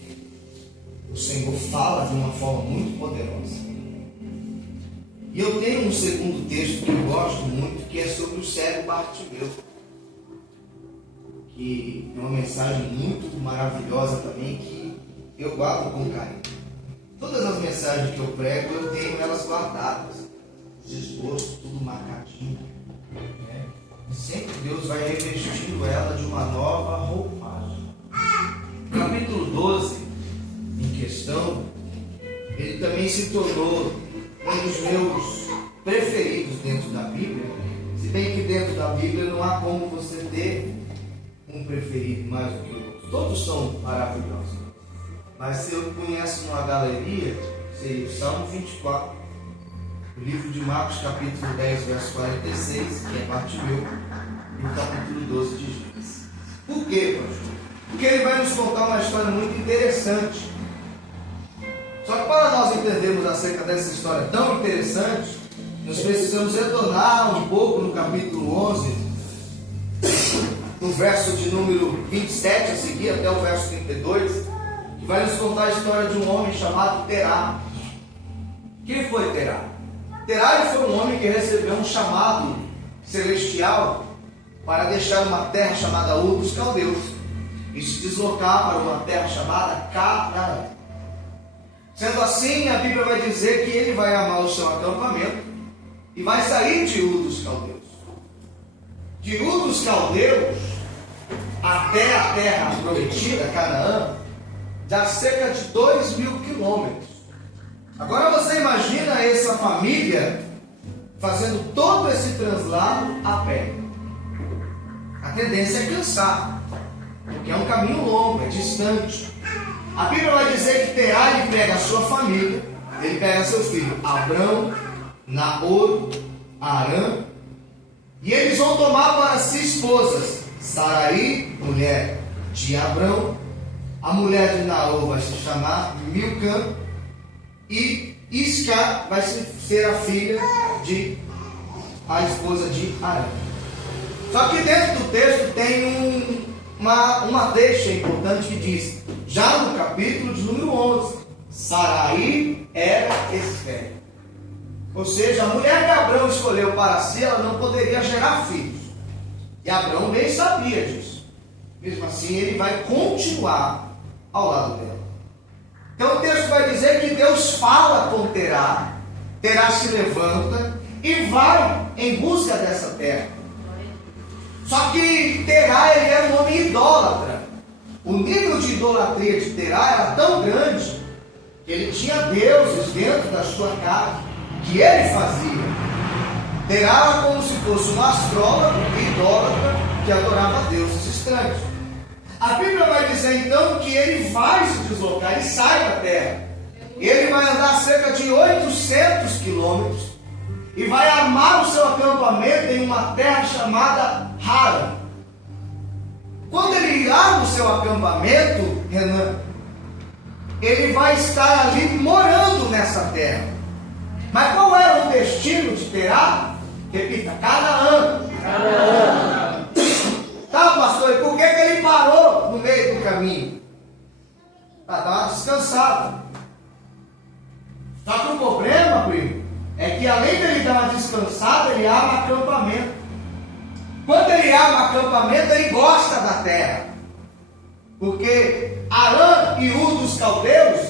o Senhor fala de uma forma muito poderosa. E eu tenho um segundo texto que eu gosto muito, que é sobre o cego Bartimeu, que é uma mensagem muito maravilhosa também, que eu guardo com carinho. Todas as mensagens que eu prego, eu tenho elas guardadas, os esboços, tudo marcadinho, né? E sempre Deus vai revestindo ela de uma nova roupagem. O capítulo 12, em questão, ele também se tornou um dos meus preferidos dentro da Bíblia, se bem que dentro da Bíblia não há como você ter um preferido mais do que o outro. Todos são maravilhosos. Mas se eu conheço uma galeria, seria o Salmo 24, o livro de Marcos, capítulo 10, verso 46, que é Bartimeu, e o capítulo 12 de Gênesis. Por quê, pastor? Porque ele vai nos contar uma história muito interessante. Só que para nós entendermos acerca dessa história tão interessante, nós precisamos retornar um pouco no capítulo 11, no verso de número 27 a seguir, até o verso 32, que vai nos contar a história de um homem chamado Terá. Quem foi Terá? Terá foi um homem que recebeu um chamado celestial para deixar uma terra chamada Ur dos Caldeus e se deslocar para uma terra chamada Canaã. Sendo assim, a Bíblia vai dizer que ele vai amar o seu acampamento e vai sair de Ur dos Caldeus. De Ur dos Caldeus até a terra prometida, Canaã, dá cerca de 2.000 quilômetros. Agora você imagina essa família fazendo todo esse translado a pé. A tendência é cansar, porque é um caminho longo, é distante. A Bíblia vai dizer que Terá, ele pega a sua família, ele pega seu filho Abrão, Naor, Arã, e eles vão tomar para si esposas Sarai, mulher de Abrão, a mulher de Naor vai se chamar Milcã, e Isca vai ser a filha de a esposa de Arã. Só que dentro do texto tem uma deixa importante que diz, já no capítulo de número 11, Sarai era estéril. Ou seja, a mulher que Abrão escolheu para si, ela não poderia gerar filhos. E Abrão nem sabia disso. Mesmo assim, ele vai continuar ao lado dela. Então o texto vai dizer que Deus fala com Terá. Terá se levanta e vai em busca dessa terra. Só que Terá, ele era um homem idólatra. O nível de idolatria de Terá era tão grande que ele tinha deuses dentro da sua casa que ele fazia. Terá era como se fosse um astrólogo e idólatra que adorava deuses estranhos. A Bíblia vai dizer então que ele vai se deslocar, ele sai da terra. Ele vai andar cerca de 800 quilômetros e vai armar o seu acampamento em uma terra chamada Harã. Quando ele arma o seu acampamento, Renan, ele vai estar ali morando nessa terra. Mas qual era o destino de Terá? Repita, Canaã. Canaã. Tá, pastor, e por que ele parou no meio do caminho? Para dar uma descansada. Só que o problema, primo, é que além de ele dar uma descansada, ele arma acampamento. Quando ele arma acampamento, ele gosta da terra. Porque Arã e Ur dos Caldeus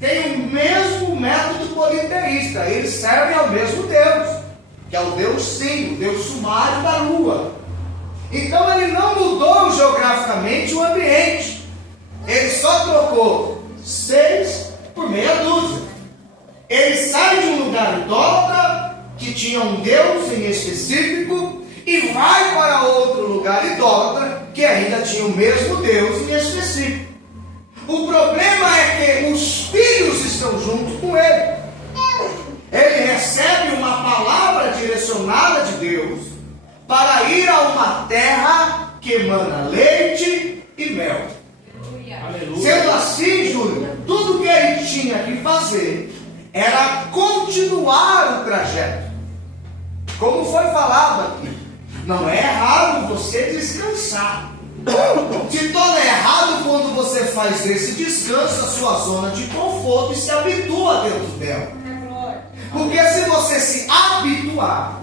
têm o mesmo método politeísta. Eles servem ao mesmo Deus, que é o Deus Sim, o Deus sumário da lua. Então ele não mudou geograficamente o ambiente. Ele só trocou 6 por meia dúzia. Ele sai de um lugar idólatra, que tinha um Deus em específico, e vai para outro lugar idólatra, que ainda tinha o mesmo Deus em específico. O problema é que os filhos estão junto com ele. Ele recebe uma palavra direcionada de Deus para ir a uma terra que emana leite e mel. Aleluia. Sendo assim, Júlio, tudo que ele tinha que fazer era continuar o trajeto. Como foi falado aqui, não é errado você descansar. Se torna errado quando você faz esse descanso, a sua zona de conforto, e se habitua dentro dela. Porque se você se habituar,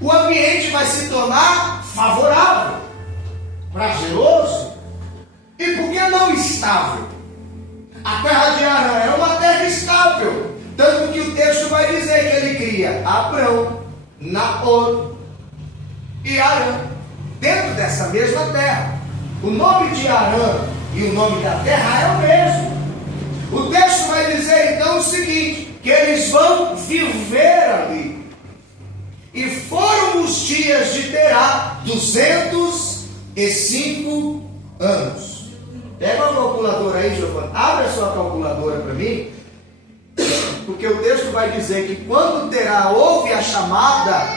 o ambiente vai se tornar favorável, prazeroso, e por que não estável? A terra de Arã é uma terra estável, tanto que o texto vai dizer que ele cria Abrão, Naor e Arã dentro dessa mesma terra. O nome de Arã e o nome da terra é o mesmo. O texto vai dizer então o seguinte, que eles vão viver ali. E foram os dias de Terá 205 anos. Pega uma calculadora aí, Giovanni. Abre a sua calculadora para mim. Porque o texto vai dizer que quando Terá ouve a chamada,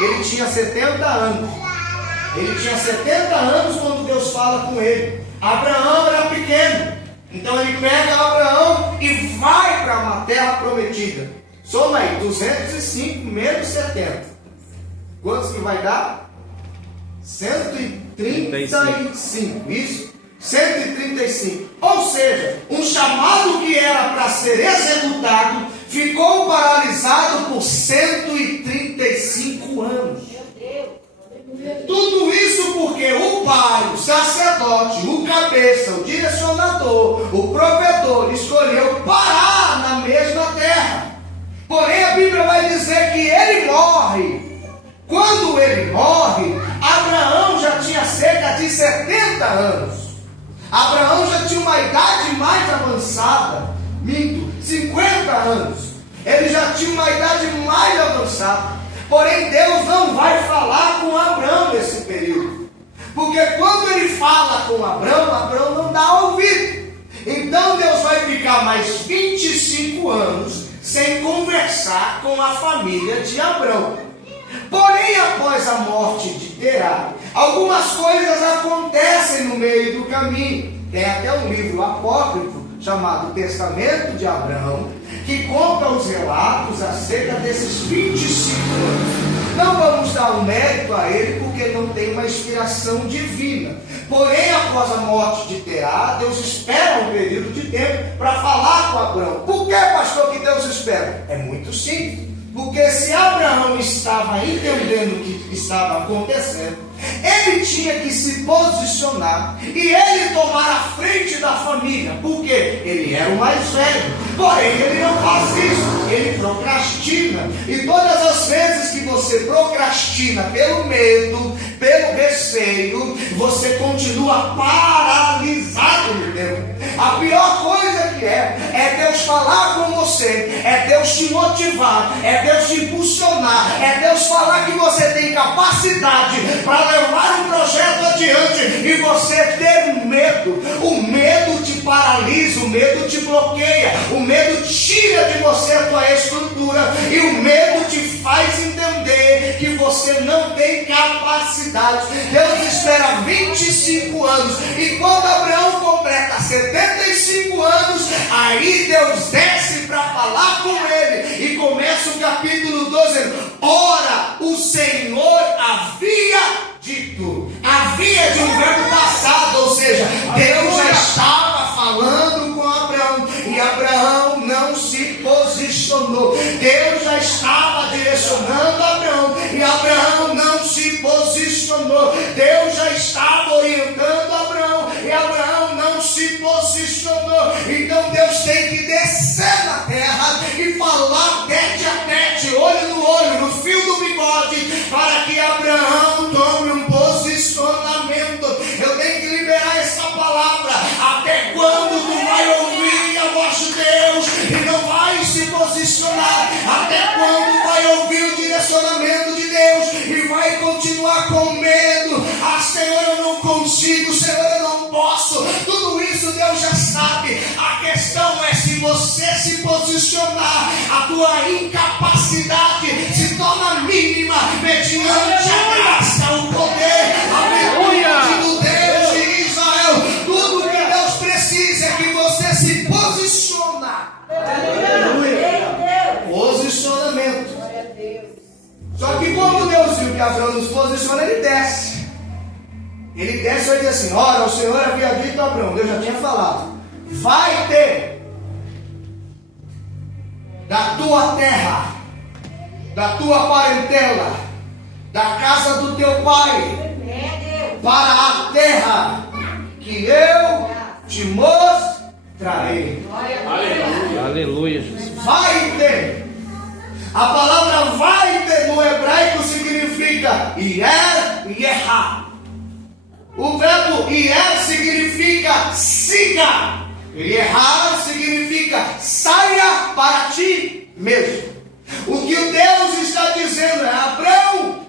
ele tinha 70 anos. Ele tinha 70 anos quando Deus fala com ele. Abraão era pequeno. Então ele pega Abraão e vai para uma terra prometida. Soma aí, 205 menos 70. Quantos que vai dar? 135. Isso? 135. Ou seja, um chamado que era para ser executado ficou paralisado por 135 anos. Tudo isso porque o pai, o sacerdote, o cabeça, o direcionador, o provedor escolheu parar na mesma terra. Porém a Bíblia vai dizer que ele morre. Quando ele morre, Abraão já tinha cerca de 70 anos. Abraão já tinha uma idade mais avançada. 50 anos. Ele já tinha uma idade mais avançada. Porém, Deus não vai falar com Abraão nesse período. Porque quando ele fala com Abraão, Abraão não dá ouvido. Então Deus vai ficar mais 25 anos sem conversar com a família de Abraão. Porém, após a morte de Terá, algumas coisas acontecem no meio do caminho. Tem até um livro apócrifo chamado Testamento de Abraão, que conta os relatos acerca desses 25 anos. Não vamos dar um mérito a ele, porque não tem uma inspiração divina. Porém, após a morte de Terá, Deus espera um período de tempo para falar com Abraão. Por que, pastor, que Deus espera? É muito simples. Porque se Abraão estava entendendo o que estava acontecendo, ele tinha que se posicionar e ele tomar a frente da família, porque ele era o mais velho. Porém, ele não faz isso, ele procrastina. E todas as vezes que você procrastina pelo medo, pelo receio, você continua paralisado no tempo. A pior coisa que é Deus falar com você, é Deus te motivar, é Deus te impulsionar, é Deus falar que você tem capacidade para levar um projeto adiante e você ter medo. O medo te paralisa, o medo te bloqueia, o medo tira de você a tua estrutura e o medo te faz entender que você não tem capacidade. Deus espera 25 anos e quando Abraão completa 75 anos, aí Deus desce para falar com ele e começa o capítulo 12. Ora, o Senhor havia dito, havia de um verbo passado, ou seja, Deus já estava falando com Abraão e Abraão não se posicionou. Deus já estava direcionando Abraão e Abraão não se posicionou. Deus já estava orientando Abraão e Abraão não se posicionou. Então Deus tem que descer na terra e falar tete a tete, olho no olho, no fio do bigode, para que Abraão tome um posicionamento. Eu tenho que liberar essa palavra. Até direcionamento de Deus e vai continuar com medo. Ah, Senhor, eu não consigo, Senhor, eu não posso. Tudo isso Deus já sabe. A questão é se você se posicionar, a tua incapacidade se torna mínima mediante a graça, o poder, a virtude do Deus de Israel. Tudo que Deus precisa é que você se posicionar. Posicionamento. Só que quando Deus viu que Abraão nos posiciona, ele desce. Ele desce e diz assim: ora, o Senhor havia dito a Abraão, Deus já tinha falado, vai ter da tua terra, da tua parentela, da casa do teu pai, para a terra que eu te mostrarei. Aleluia. Aleluia, Jesus. Vai ter. A palavra vai ter no hebraico significa Yerá. O verbo Ier significa siga. Yerá significa saia para ti mesmo. O que o Deus está dizendo é: Abraão,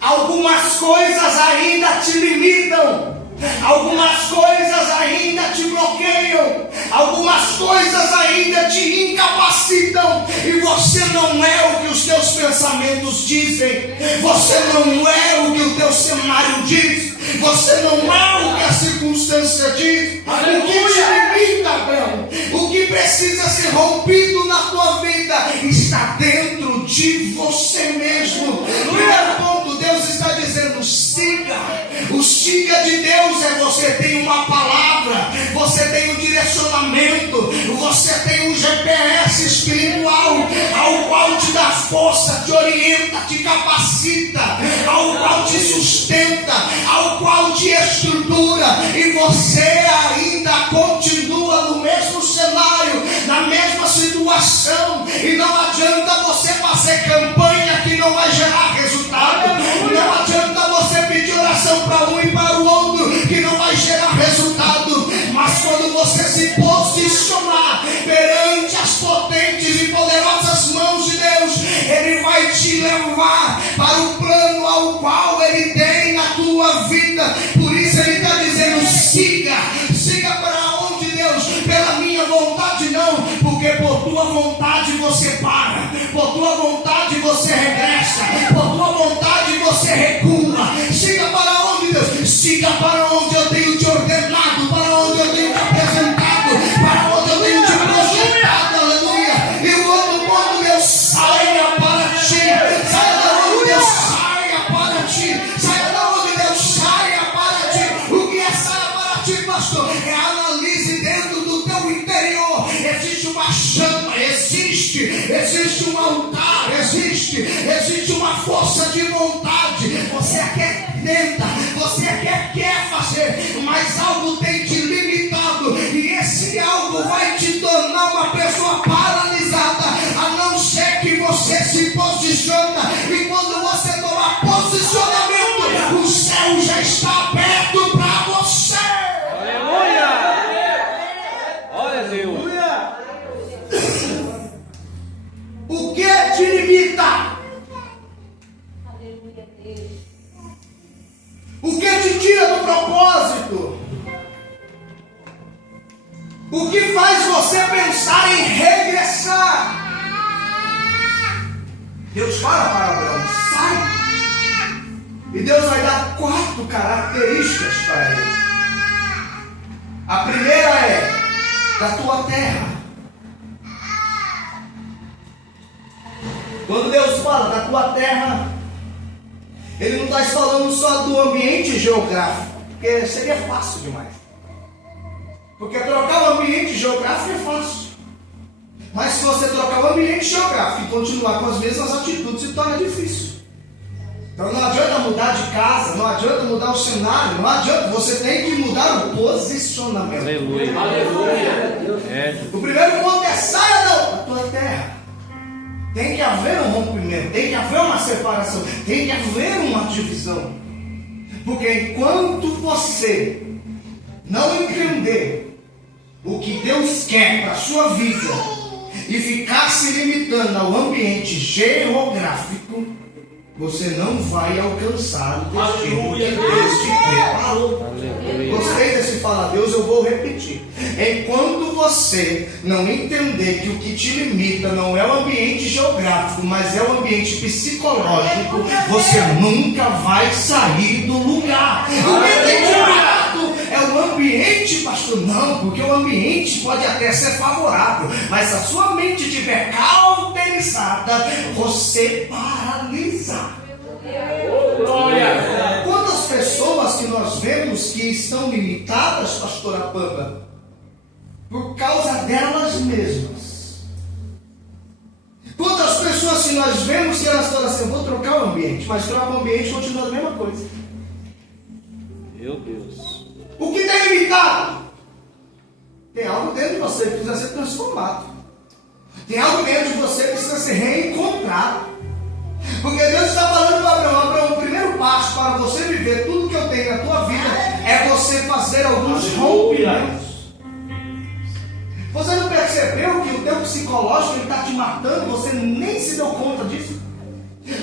algumas coisas ainda te limitam. Algumas coisas ainda te bloqueiam, algumas coisas ainda te incapacitam, e você não é o que os teus pensamentos dizem, você não é o que o teu cenário diz, você não é o que a circunstância diz. O que te limita, Abraão, o que precisa ser rompido na tua vida está dentro de você mesmo. Primeiro ponto, Deus está dizendo: siga. O siga de Deus é: você tem uma palavra, você tem um direcionamento, você tem um GPS espiritual, ao qual te dá força, te orienta, te capacita, ao qual te sustenta, ao qual te estrutura, e você ainda continua no mesmo cenário, na mesma situação. E não adianta você fazer campanha que não vai gerar resultado, não adianta você pedir oração para um e para o outro que não vai gerar resultado. Mas quando você se posicionar perante as potentes e poderosas mãos de Deus, Ele vai te levar para o plano ao qual Ele tem na tua vida. Por isso Ele está dizendo: siga. Siga para onde, Deus? Pela minha vontade não, porque por tua vontade você para, por tua vontade você regressa, por tua vontade você recua. Siga para onde, Deus? Siga para onde eu tenho te ordenado, para onde eu tenho te apresentado, para onde eu tenho te projetado. Aleluia. E o outro ponto, Deus, saia para ti. Saia da onde, Deus, saia para ti. Saia da onde, Deus, saia para ti. O que é saia para ti, pastor? É analise dentro do teu interior. Existe uma chama, existe um altar, existe uma força de vontade. Você tenta, você quer fazer, mas algo tem te limitado, e esse algo vai te tornar uma pessoa paralisada, a não ser que você se posiciona. E quando você tomar posicionamento, o céu já está aberto para você. Aleluia! Olha Deus. O que te limita? O que te tira do propósito? O que faz você pensar em regressar? Deus fala para Abraão: sai. E Deus vai dar 4 características para ele. A primeira é da tua terra. Quando Deus fala da tua terra, Ele não está falando só do ambiente geográfico, porque seria fácil demais. Porque trocar o ambiente geográfico é fácil. Mas se você trocar o ambiente geográfico e continuar com as mesmas atitudes, se torna difícil. Então não adianta mudar de casa, não adianta mudar o cenário, não adianta, você tem que mudar o posicionamento. Aleluia. Aleluia. O primeiro ponto é: saia da tua terra. Tem que haver um rompimento, tem que haver uma separação, tem que haver uma divisão. Porque enquanto você não entender o que Deus quer para a sua vida e ficar se limitando ao ambiente geográfico, você não vai alcançar o destino que Aleluia, Deus te preparou. Aleluia. Gostei desse fala Deus, eu vou repetir. Enquanto você não entender que o que te limita não é o ambiente geográfico, mas é o ambiente psicológico, você nunca vai sair do lugar. O que tem tirado é o ambiente, pastor. Não, porque o ambiente pode até ser favorável, mas se a sua mente estiver cauterizada, você paralisa. Oh, glória. Quantas pessoas que nós vemos que estão limitadas, pastora Pamba, por causa delas mesmas? Quantas pessoas que nós vemos que elas falam assim, eu vou trocar o ambiente, mas troca o ambiente e continua a mesma coisa. Meu Deus. O que está limitado? Tem algo dentro de você que precisa ser transformado. Tem algo dentro de você que precisa ser reencontrado. Porque Deus está falando para Abraão, Abraão, o primeiro passo para você viver tudo que eu tenho na tua vida é você fazer alguns rompimentos. Você não percebeu que o teu psicológico está te matando? Você nem se deu conta disso?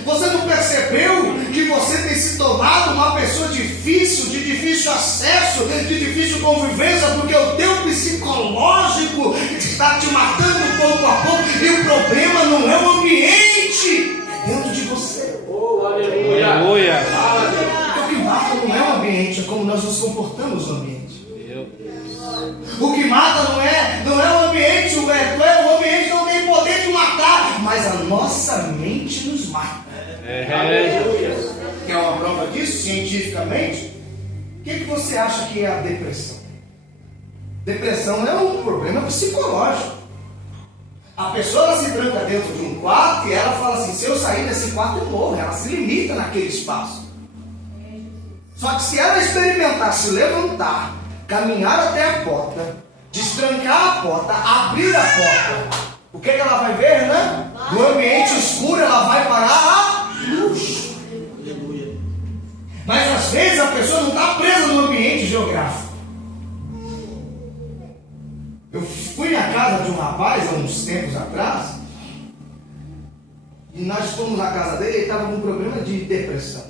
Você não percebeu que você tem se tornado uma pessoa difícil, de difícil acesso, de difícil convivência, porque o teu psicológico está te matando pouco a pouco, e o problema não é o ambiente, é dentro de você. Oh, aleluia. Aleluia. O que mata não é o ambiente, é como nós nos comportamos no ambiente. O que mata não é o ambiente, o ambiente não tem poder de matar, mas a nossa mente nos mata. Quer uma prova disso cientificamente? O que você acha que é a depressão? Depressão é um problema psicológico. A pessoa ela se tranca dentro de um quarto e ela fala assim, se eu sair desse quarto eu morro. Ela se limita naquele espaço. Só que se ela experimentar se levantar, caminhar até a porta, destrancar a porta, abrir a porta, o que ela vai ver, né? No ambiente escuro ela vai parar a luz. Mas às vezes a pessoa não está presa no ambiente geográfico. Eu fui na casa de um rapaz há uns tempos atrás, e nós fomos na casa dele, ele estava com um problema de depressão.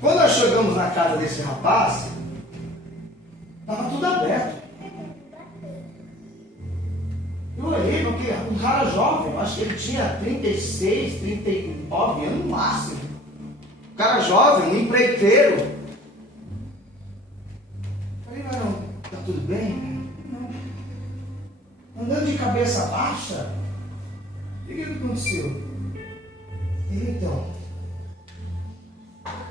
Quando nós chegamos na casa desse rapaz, estava tudo aberto. Eu olhei porque um cara jovem, acho que ele tinha 36, 39 anos no máximo. Um cara jovem, um empreiteiro. Falei, varão, tá tudo bem? Não. Andando de cabeça baixa? O que aconteceu? Então,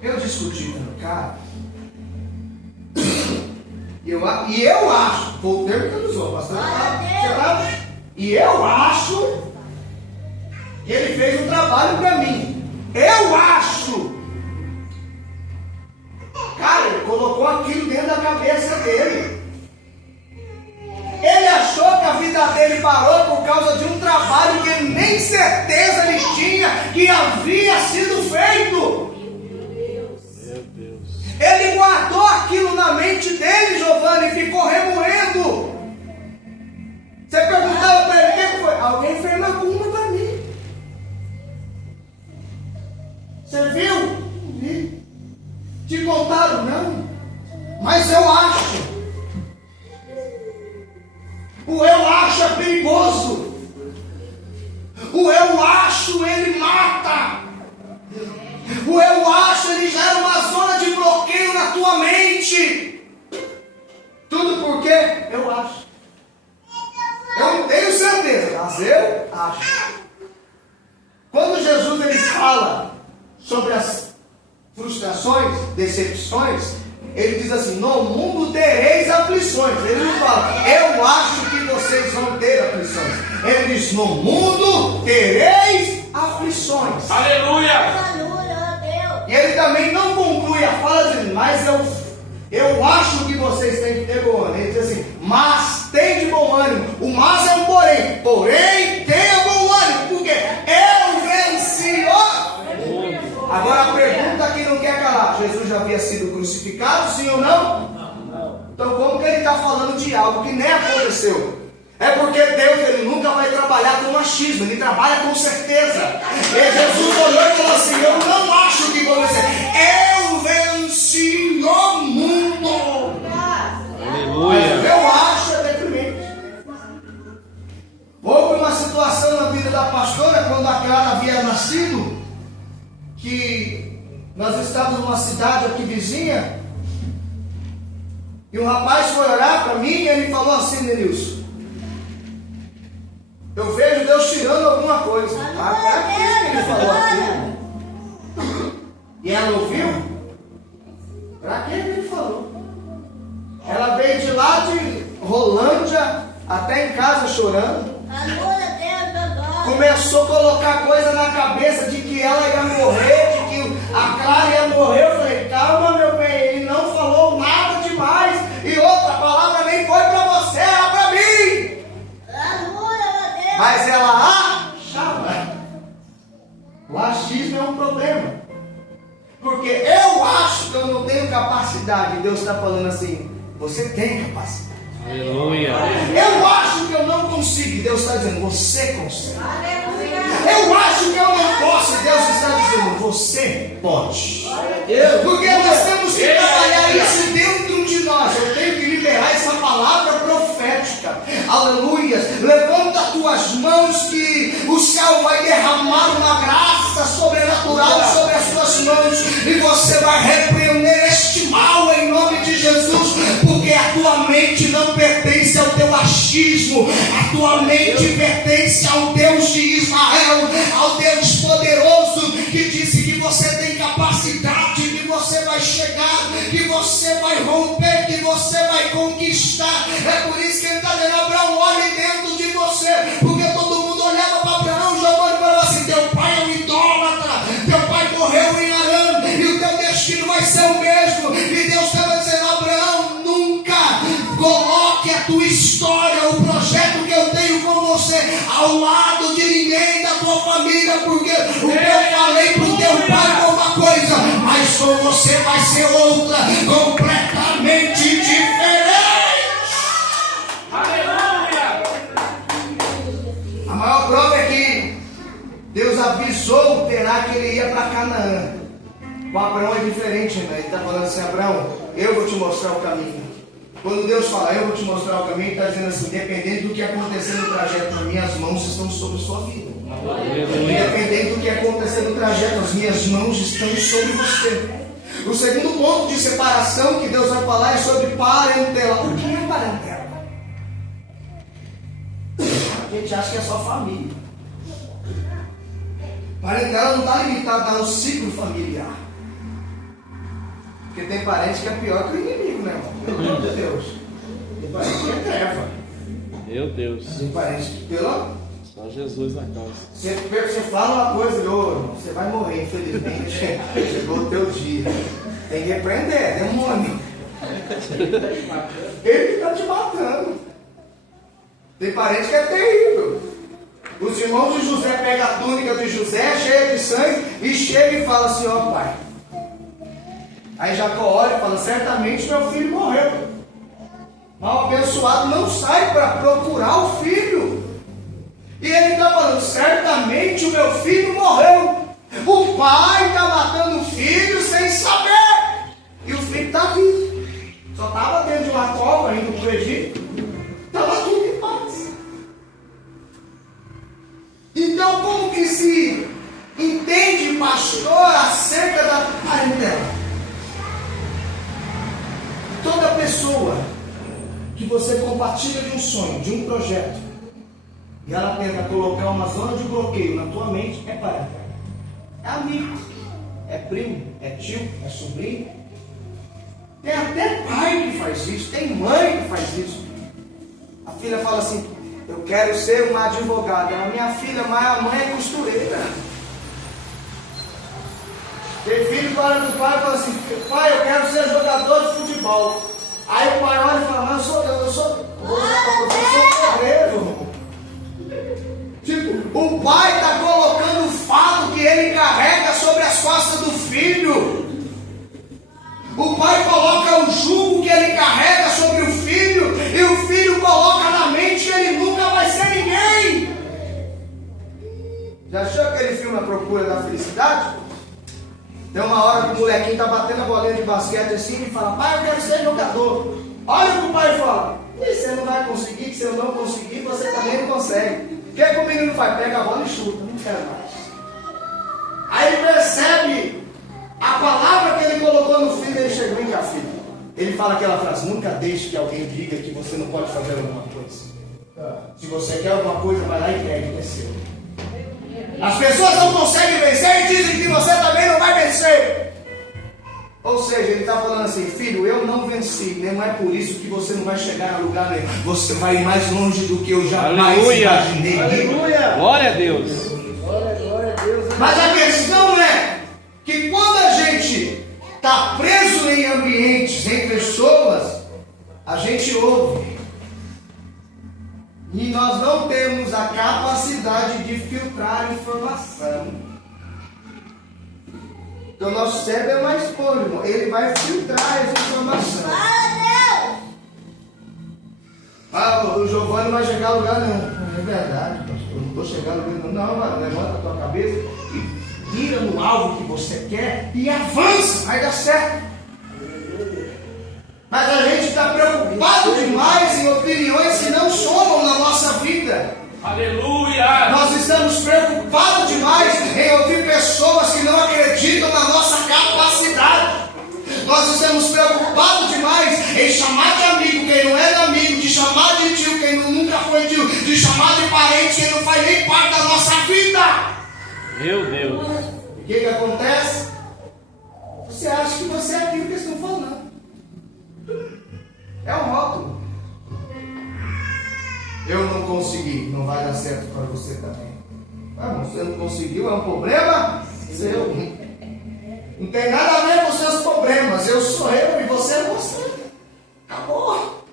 eu discuti com o cara. E eu acho, vou o termo que ele usou, pastor. E eu acho que ele fez um trabalho para mim. Eu acho. Cara, ele colocou aquilo dentro da cabeça dele. Ele achou que a vida dele parou por causa de um trabalho que ele nem certeza ele tinha que havia sido feito. Ele guardou aquilo na mente dele, Giovanni, e ficou remoendo. Você perguntava para ele o que foi? Alguém fez macumba para mim. Você viu? Não vi. Te contaram? Não. Mas eu acho. O eu acho é perigoso. O eu acho, ele mata. O eu acho, ele gera uma zona de bloqueio na tua mente. Tudo porque eu acho. Eu não tenho certeza, mas eu acho. Quando Jesus ele fala sobre as frustrações, decepções, ele diz assim, no mundo tereis aflições. Ele não fala, eu acho que vocês vão ter aflições. Ele diz, no mundo tereis aflições. Aleluia! E ele também não conclui a fala dizendo, mas eu acho que vocês têm que ter bom ânimo. Ele diz assim, mas tem de bom ânimo. O mas é um porém. Porém, tenha bom ânimo. Porque eu venci. Agora a pergunta que não quer calar. Jesus já havia sido crucificado, sim ou não? Então como que ele está falando de algo que nem aconteceu? É porque Deus, ele nunca vai trabalhar com machismo, ele trabalha com certeza. E Jesus olhou e falou assim: eu não acho que vou vencer, eu venci o mundo. Aleluia. Eu acho é deprimente. Houve uma situação na vida da pastora, quando a Clara havia nascido, que nós estávamos numa cidade aqui vizinha, e um rapaz foi orar para mim e ele falou assim: Denilson, eu vejo Deus tirando alguma coisa. Para que ele falou aquilo? E ela ouviu? Para que ele falou? Ela veio de lá de Rolândia até em casa chorando. Começou a colocar coisa na cabeça de que ela ia morrer, de que a Clara ia morrer. Eu falei: calma, meu bem, ele não falou nada demais. E outra palavra nem foi para você, era para mim. Mas ela achava. O achismo é um problema. Porque eu acho que eu não tenho capacidade. Deus está falando assim: você tem capacidade. Aleluia. Eu acho que eu não consigo. Deus está dizendo: você consegue. Eu acho que eu não posso. Deus está dizendo: você pode. Porque nós temos que trabalhar isso dentro de nós. Eu tenho que liberar essa palavra profética. Aleluia. Levanta as tuas mãos que o céu vai derramar uma graça sobrenatural sobre as tuas mãos. E você vai repreender este mal em nome de Jesus. Porque a tua mente não pertence ao teu achismo. A tua mente pertence ao Deus de Israel, ao Deus poderoso, que disse que você tem capacidade, que você vai chegar, que você vai romper, que você vai conquistar. É por isso que ele está dizendo: Abraão, olhe dentro de você. Porque todo mundo olhava para Abraão, Giovanni, e falava assim: teu pai é um idólatra, teu pai morreu em Arã, e o teu destino vai ser o mesmo. E Deus estava dizendo: Abraão, nunca coloque a tua história, o projeto que eu tenho com você, ao lado de ninguém da tua família, porque o que eu falei para o teu pai foi uma coisa, mas com você vai ser outra, completamente diferente. Aleluia. A maior prova é que Deus avisou o Terá que ele ia para Canaã. Com Abraão é diferente, né? Ele está falando assim: Abraão, eu vou te mostrar o caminho. Quando Deus fala: eu vou te mostrar o caminho, Ele está dizendo assim: independente do que acontecer no trajeto, as minhas mãos estão sobre sua vida. Independente do que acontecer no trajeto, as minhas mãos estão sobre você. O segundo ponto de separação que Deus vai falar é sobre parentela. O que é parentela? A gente acha que é só família. Parentela não está limitada ao ciclo familiar. Porque tem parente que é pior que o inimigo, né, irmão? Pelo amor de Deus. Tem parente que é treva. Meu Deus. Tem parente que, pelo... Só Jesus na causa. Você fala uma coisa, você vai morrer, infelizmente. Chegou o teu dia. Tem que repreender, demônio. Ele está te matando. Tem parente que é terrível. Os irmãos de José pegam a túnica de José, cheia de sangue, e chega e fala assim: ó pai. Aí Jacó olha e fala: certamente meu filho morreu. Mas o abençoado não sai para procurar o filho. E ele está falando: certamente o meu filho morreu. O pai está matando o filho sem saber. E o filho está vivo. Só estava dentro de uma cova indo para o Egito. Estava tudo em paz. Então, como que se entende, pastor, acerca da parentela? Toda pessoa que você compartilha de um sonho, de um projeto, e ela tenta colocar uma zona de bloqueio na tua mente, é parentela. É amigo, é primo, é tio, é sobrinho. Tem até pai que faz isso, tem mãe que faz isso. A filha fala assim: eu quero ser uma advogada. Ela: minha filha, mas a mãe é costureira. Tem filho que olha pro pai e fala assim: pai, eu quero ser jogador de futebol. Aí o pai olha e fala: mas eu sou pedreiro. Tipo, o pai está colocando o fardo que ele carrega sobre as costas do filho. O pai coloca o jugo que ele carrega sobre o filho, e o filho coloca na mente que ele nunca Tem uma hora que o molequinho está batendo a bolinha de basquete assim e fala: pai, eu quero ser jogador. Olha o que o pai fala: e você não vai conseguir, que se eu não conseguir, você também não consegue. O que o menino faz? Pega a bola e chuta, não quero mais. Aí ele percebe a palavra que ele colocou no filho, ele chegou em filho. Ele fala aquela frase: nunca deixe que alguém diga que você não pode fazer alguma coisa. Se você quer alguma coisa, vai lá e pede, que é seu. As pessoas não conseguem vencer e dizem que você também não vai vencer. Ou seja, ele está falando assim: filho, eu não venci, né? Não é por isso que você não vai chegar a lugar nenhum. Você vai ir mais longe do que eu jamais imaginei. Aleluia! Glória a Deus. Glória a Deus. Mas a questão é que quando a gente está preso em ambientes, em pessoas, a gente ouve. E nós não temos a capacidade de filtrar a informação. Então nosso cérebro é mais puro, irmão. Ele vai filtrar as informações. Ah, o Giovanni não vai chegar a lugar nenhum. É verdade, pastor. Eu não estou chegando a lugar nenhum. Não, mano, levanta a tua cabeça e vira no alvo que você quer e avança. Vai dar certo. Mas a gente está preocupado demais em opiniões que não somam na nossa vida. Aleluia! Nós estamos preocupados demais em ouvir pessoas que não acreditam na nossa capacidade. Nós estamos preocupados demais em chamar de amigo quem não é amigo, de chamar de tio quem nunca foi tio, de chamar de parente quem não faz nem parte da nossa vida. Meu Deus! O que acontece? Você acha que você é aquilo que eles estão falando. É um rótulo. Eu não consegui, não vai dar certo para você também. Ah, você não conseguiu, é um problema seu. Não tem nada a ver com os seus problemas. Eu sou eu e você é você. Acabou.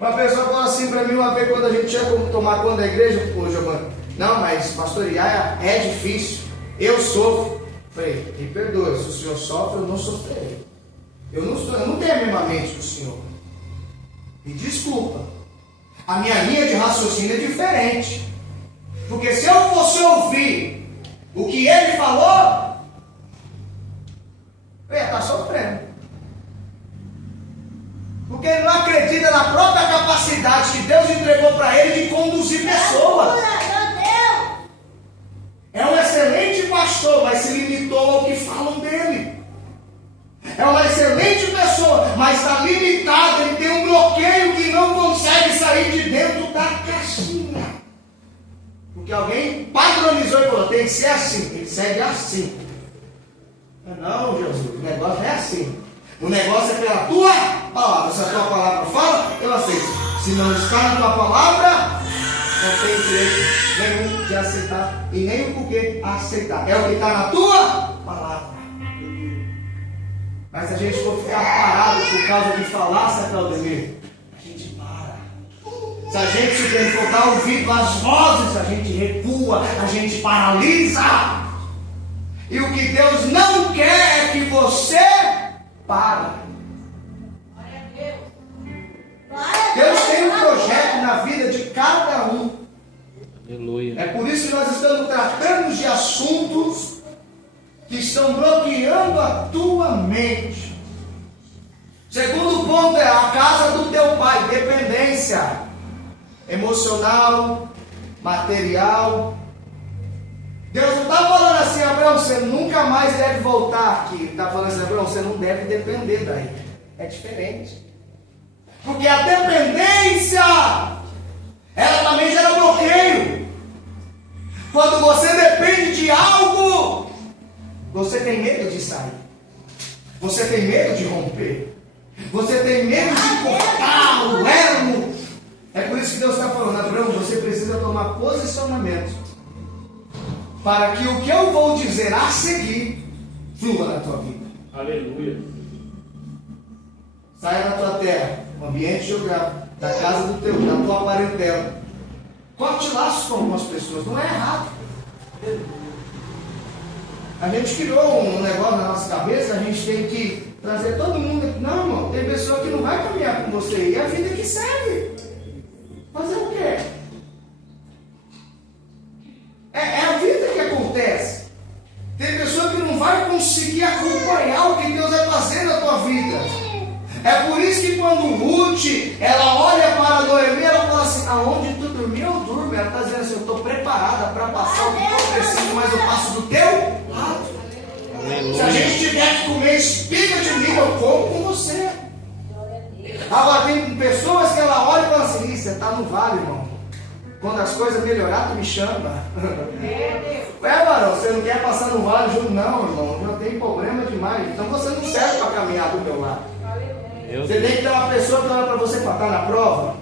Uma pessoa falou assim para mim uma vez, quando a gente ia tomar conta da igreja, pô, Giovanni: não, mas pastorear é difícil. Eu sofro. Falei: me perdoe, se o senhor sofre, eu não sofrerei. Eu não tenho a mesma mente que o senhor. Me desculpa. A minha linha de raciocínio é diferente. Porque se eu fosse ouvir o que ele falou, eu ia estar sofrendo. Porque ele não acredita na própria capacidade que Deus entregou para ele de conduzir pessoas. É um excelente pastor, mas se limitou ao que falam dele. É uma excelente pessoa, mas está limitado, ele tem um bloqueio que não consegue sair de dentro da caixinha. Porque alguém padronizou e falou: tem que ser assim, tem que ser assim. Não, Jesus, o negócio é assim. O negócio é pela tua palavra. Se a tua palavra fala, eu aceito. Se não está na tua palavra, não tem direito nenhum de aceitar e nem o porquê aceitar. É o que está na tua palavra. Mas se a gente for ficar parado por causa de falar, Claudemir, a gente para. Se a gente se for ouvido às vozes, a gente recua, a gente paralisa. E o que Deus não quer é que você pare. Deus tem um projeto na vida de cada um. Aleluia! É por isso que nós estamos tratando de assuntos que estão bloqueando a tua mente. Segundo ponto é a casa do teu pai. Dependência emocional, material. Deus não está falando assim: Abraão, você nunca mais deve voltar aqui. Ele está falando assim: Abraão, você não deve depender daí. É diferente. Porque a dependência, ela também gera bloqueio. Quando você depende de algo, você tem medo de sair. Você tem medo de romper. Você tem medo de cortar o elo. É por isso que Deus está falando: Abraão, você precisa tomar posicionamento para que o que eu vou dizer a seguir flua na tua vida. Aleluia! Saia da tua terra, do ambiente geográfico, da casa do teu, da tua parentela. Corte laços com algumas pessoas, não é errado. A gente criou um negócio na nossa cabeça, a gente tem que trazer todo mundo aqui. Não, irmão, tem pessoa que não vai caminhar com você, e é a vida que segue. Fazer o quê? É a vida que acontece. noite, ela olha para Noemi e ela fala assim: aonde tu dormiu, eu durmo. Ela está dizendo assim: eu estou preparada para passar o que eu preciso, mas eu passo do teu lado. Se a gente tiver que comer espiga de milho, eu como com você. Agora tem pessoas que ela olha e fala assim: você está no vale, irmão. Quando as coisas melhorar, tu me chama. Varão, você não quer passar no vale junto? Não, irmão, já tem problema demais. Então você não serve para caminhar do meu lado. Você tem que ter uma pessoa que olha para você para estar na prova.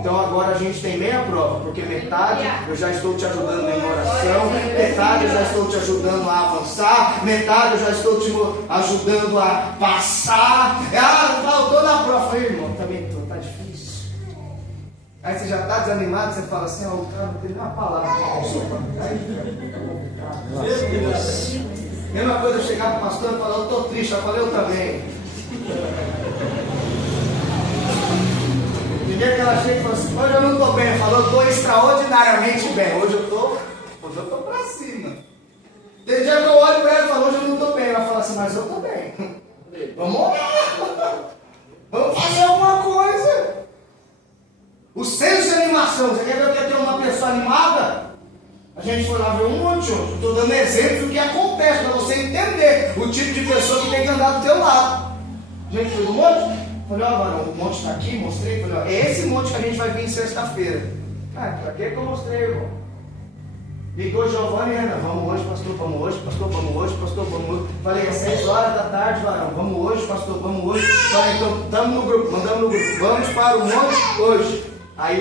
Então agora a gente tem meia prova, porque metade eu já estou te ajudando em oração, metade eu já estou te ajudando a avançar, metade eu já estou te ajudando a passar. Eu estou na prova. Eu falei: irmão, também estou, tá difícil. Aí você já está desanimado, você fala assim: o cara não tem nenhuma palavra para você. Mesma coisa eu chegar para o pastor e falar: eu estou triste. Eu falei: eu também. Ninguém que ela chega e fala assim: hoje eu não estou bem. Falou: eu estou extraordinariamente bem. Hoje eu estou para cima. Tem dia que eu olho para ela e falo: hoje eu não estou bem. Ela fala assim: mas eu estou bem. Vamos orar. Vamos fazer alguma coisa. O senso de animação. Você quer ver o que é ter uma pessoa animada? A gente foi lá ver um monte hoje. Estou dando exemplo do que acontece para você entender o tipo de pessoa que tem que andar do teu lado. A gente foi do monte. Falei: ó, varão, o monte está aqui, mostrei. Falei: ó, é esse monte que a gente vai vir sexta-feira. Pra que eu mostrei, irmão? Ligou Giovanni e Renan: vamos hoje, pastor, vamos hoje, pastor, vamos hoje, pastor, vamos hoje. Falei: é 6 horas da tarde, varão, vamos hoje, pastor, vamos hoje. Falei: então, estamos no grupo, mandamos no grupo, vamos para o monte hoje. Aí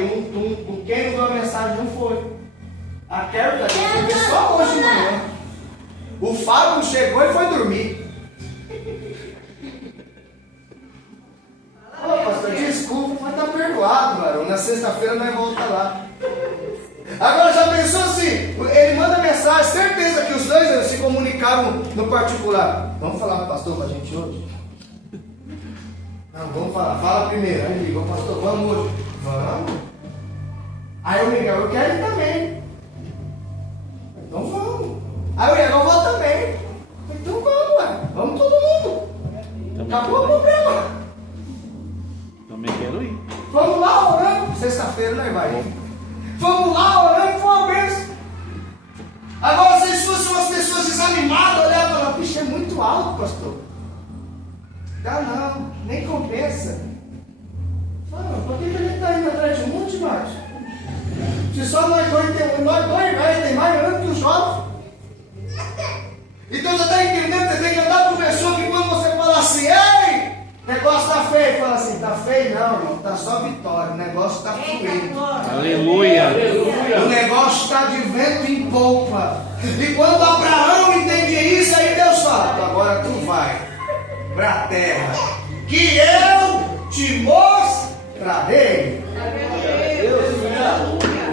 quem não deu a mensagem não foi. A Carol da gente foi ver só hoje de manhã. O Fábio chegou e foi dormir. Ô, pastor, desculpa, mas está perdoado, varão. Na sexta-feira nós voltamos lá. Agora já pensou assim? Ele manda mensagem, certeza que os dois se comunicaram no particular. Vamos falar com o pastor com a gente hoje? Não, vamos falar. Fala primeiro. Aí ligou: pastor, vamos hoje. Vamos. Aí o Miguel: eu quero ir também. Então vamos. Aí o Miguel: eu vou também. Então vamos, ué. Vamos todo mundo. Acabou o problema. Também quero ir. Vamos lá orando. Sexta-feira nós vai. Vamos lá orando, foi uma bênção. Agora, se fossem umas pessoas desanimadas, olhavam e falavam: bicho, é muito alto, pastor. Dá não, nem compensa. Fala: por que a gente está indo atrás de um monte, macho? Se só nós dois tem mais ano que os jovens. Então você está entendendo? Você tem que andar com pessoa que quando você fala assim: ei, o negócio está feio. Fala assim: está feio não, irmão, está só vitória. O negócio está fluindo. Aleluia. O negócio está de vento em polpa. E quando Abraão entende isso, aí Deus fala: agora tu vai para a terra que eu te mostrarei.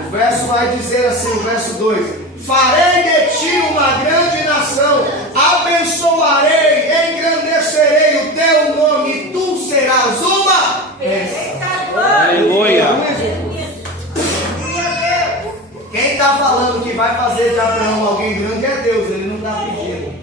O verso vai dizer assim, o verso 2: farei de ti uma grande nação, abençoarei, engrandecerei o teu nome, e tu serás uma bênção. Aleluia. Quem está falando que vai fazer de Abraão alguém grande é Deus, ele não está pedindo.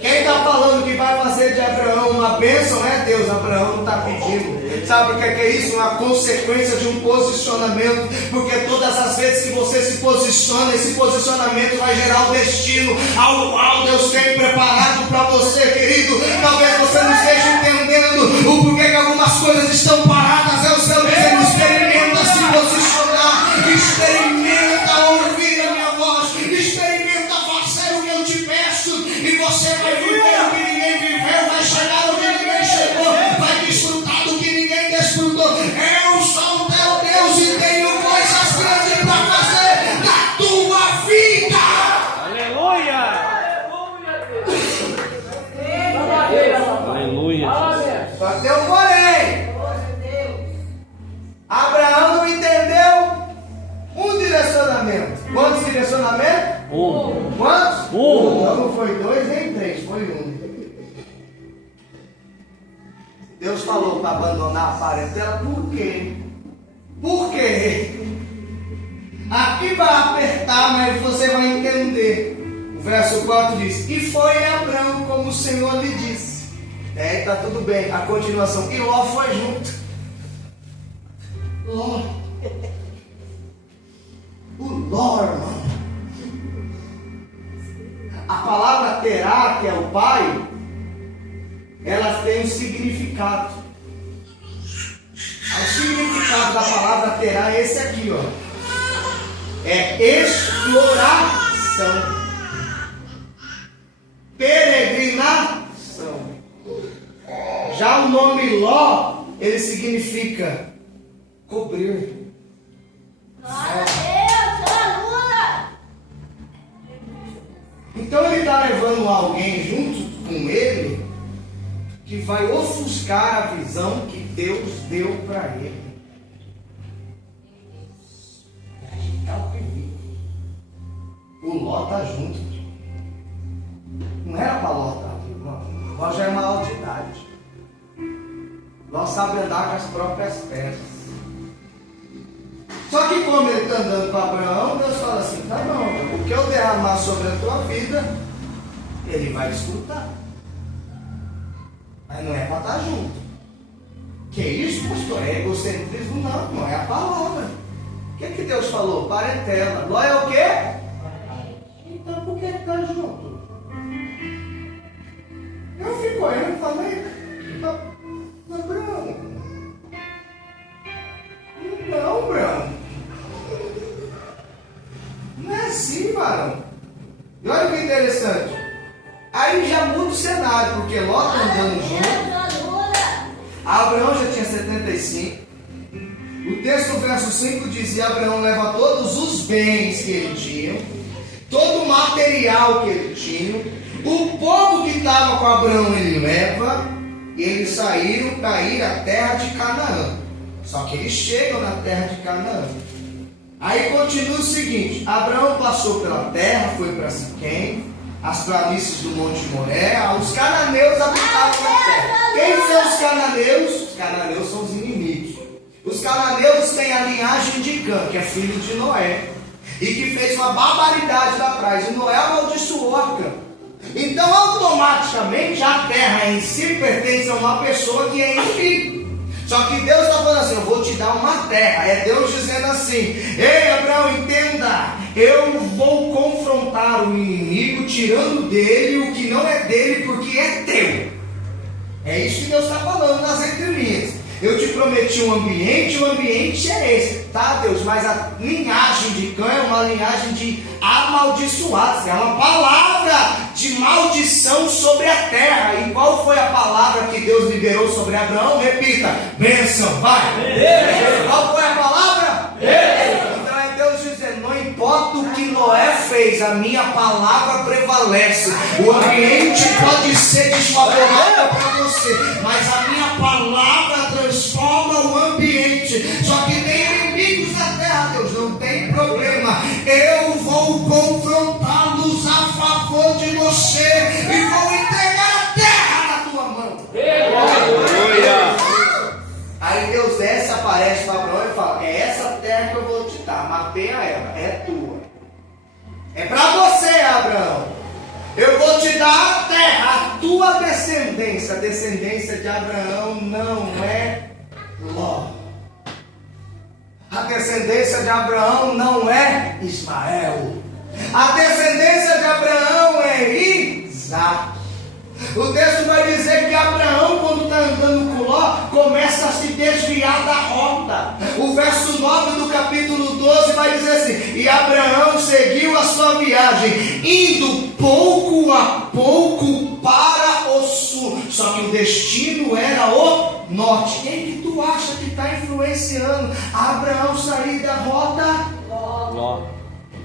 Quem está falando que vai fazer de Abraão uma bênção é Deus, Abraão não está pedindo. Sabe o que é isso? Uma consequência de um posicionamento. Porque todas as vezes que você se posiciona, esse posicionamento vai gerar o destino ao qual Deus tem preparado para você, querido. Talvez você não esteja entendendo o porquê que algumas coisas estão paradas. É o seu dizendo: experimenta se posicionar, experimenta ouvir a minha voz, experimenta fazer o que eu te peço, e você vai viver o que ninguém viveu, vai chegar onde ninguém chegou, vai desfrutar do que ninguém desfrutou. Eu sou o teu Deus e tenho coisas grandes para fazer na tua vida. Aleluia. Aleluia. Só que tem um porém. Abraão não entendeu um direcionamento. Quantos direcionamentos? Quantos? Então não foi 2 nem 3, foi 1. Deus falou para abandonar a parentela, por quê? Por quê? Aqui vai apertar, mas você vai entender. O verso 4 diz: e foi Abraão como o Senhor lhe disse. Está tudo bem. A continuação: e Ló foi junto. Ló. O Ló, irmão. A palavra terá, que é o pai, elas têm um significado. O significado da palavra terá é esse aqui, ó. É exploração, peregrinação. Já o nome Ló, ele significa cobrir. Então ele está levando alguém junto com ele que vai ofuscar a visão que Deus deu para ele. O Ló está junto. Não era para Ló estar aqui, não. Ló já é maior de idade. Ló sabe andar com as próprias pernas. Só que como ele está andando com Abraão, Deus fala assim, tá bom, o que eu derramar sobre a tua vida, ele vai desfrutar. Mas não é para estar junto. Que isso, pastor? É egocentrismo? Não é a palavra. O que Deus falou? Parentela. Ló é o quê? Então por que está junto? Eu fico olhando e falei, Abraão. Não, Abraão. Não é assim, varão. E olha que interessante. Aí já muda o cenário, porque Ló está andando junto. Abraão já tinha 75. O texto, verso 5 dizia: Abraão leva todos os bens que ele tinha, todo o material que ele tinha, o povo que estava com Abraão ele leva, e eles saíram para ir à terra de Canaã. Só que eles chegam na terra de Canaã. Aí continua o seguinte: Abraão passou pela terra, foi para Siquém, as planícies do Monte Moré. Os cananeus habitavam na terra. Quem são os cananeus? Os cananeus são os inimigos. Os cananeus têm a linhagem de Cã, que é filho de Noé, e que fez uma barbaridade lá atrás. E Noé amaldiçoou a Cã. Então, automaticamente, a terra em si pertence a uma pessoa que é inimigo. Só que Deus está falando assim: eu vou te dar uma terra. É Deus dizendo assim: ei, Abraão, entenda, eu vou confrontar o inimigo, tirando dele o que não é dele, porque é teu. É isso que Deus está falando nas entrelinhas. Eu te prometi um ambiente, o ambiente é esse, tá, Deus? Mas a linhagem de Cã é uma linhagem de amaldiçoados, é uma palavra de maldição sobre a terra. E qual foi a palavra que Deus liberou sobre Abraão? Repita: bênção, vai. Qual foi a palavra? Então é Deus dizendo: não importa o que Noé fez, a minha palavra prevalece. O ambiente pode ser desfavorável para você, mas a minha palavra transforma o ambiente. Só que tem inimigos na terra, Deus, não tem problema. Eu vou confrontá-los a favor de você e vou entregar a terra na tua mão. Aí Deus desce, aparece para Abraão e fala: é essa terra que eu vou te dar, mapeia ela, é tua. É para você, Abraão. Eu vou te dar a terra, a tua descendência. A descendência de Abraão não é Ló. A descendência de Abraão não é Ismael. A descendência de Abraão é Isaac. O texto vai dizer que Abraão, quando está andando com Ló, começa a se desviar da rota. O verso 9 do capítulo 12 vai dizer assim: e Abraão seguiu a sua viagem, indo pouco a pouco para o sul. Só que o destino era o norte. Quem que tu acha que está influenciando Abraão sair da rota? Ló.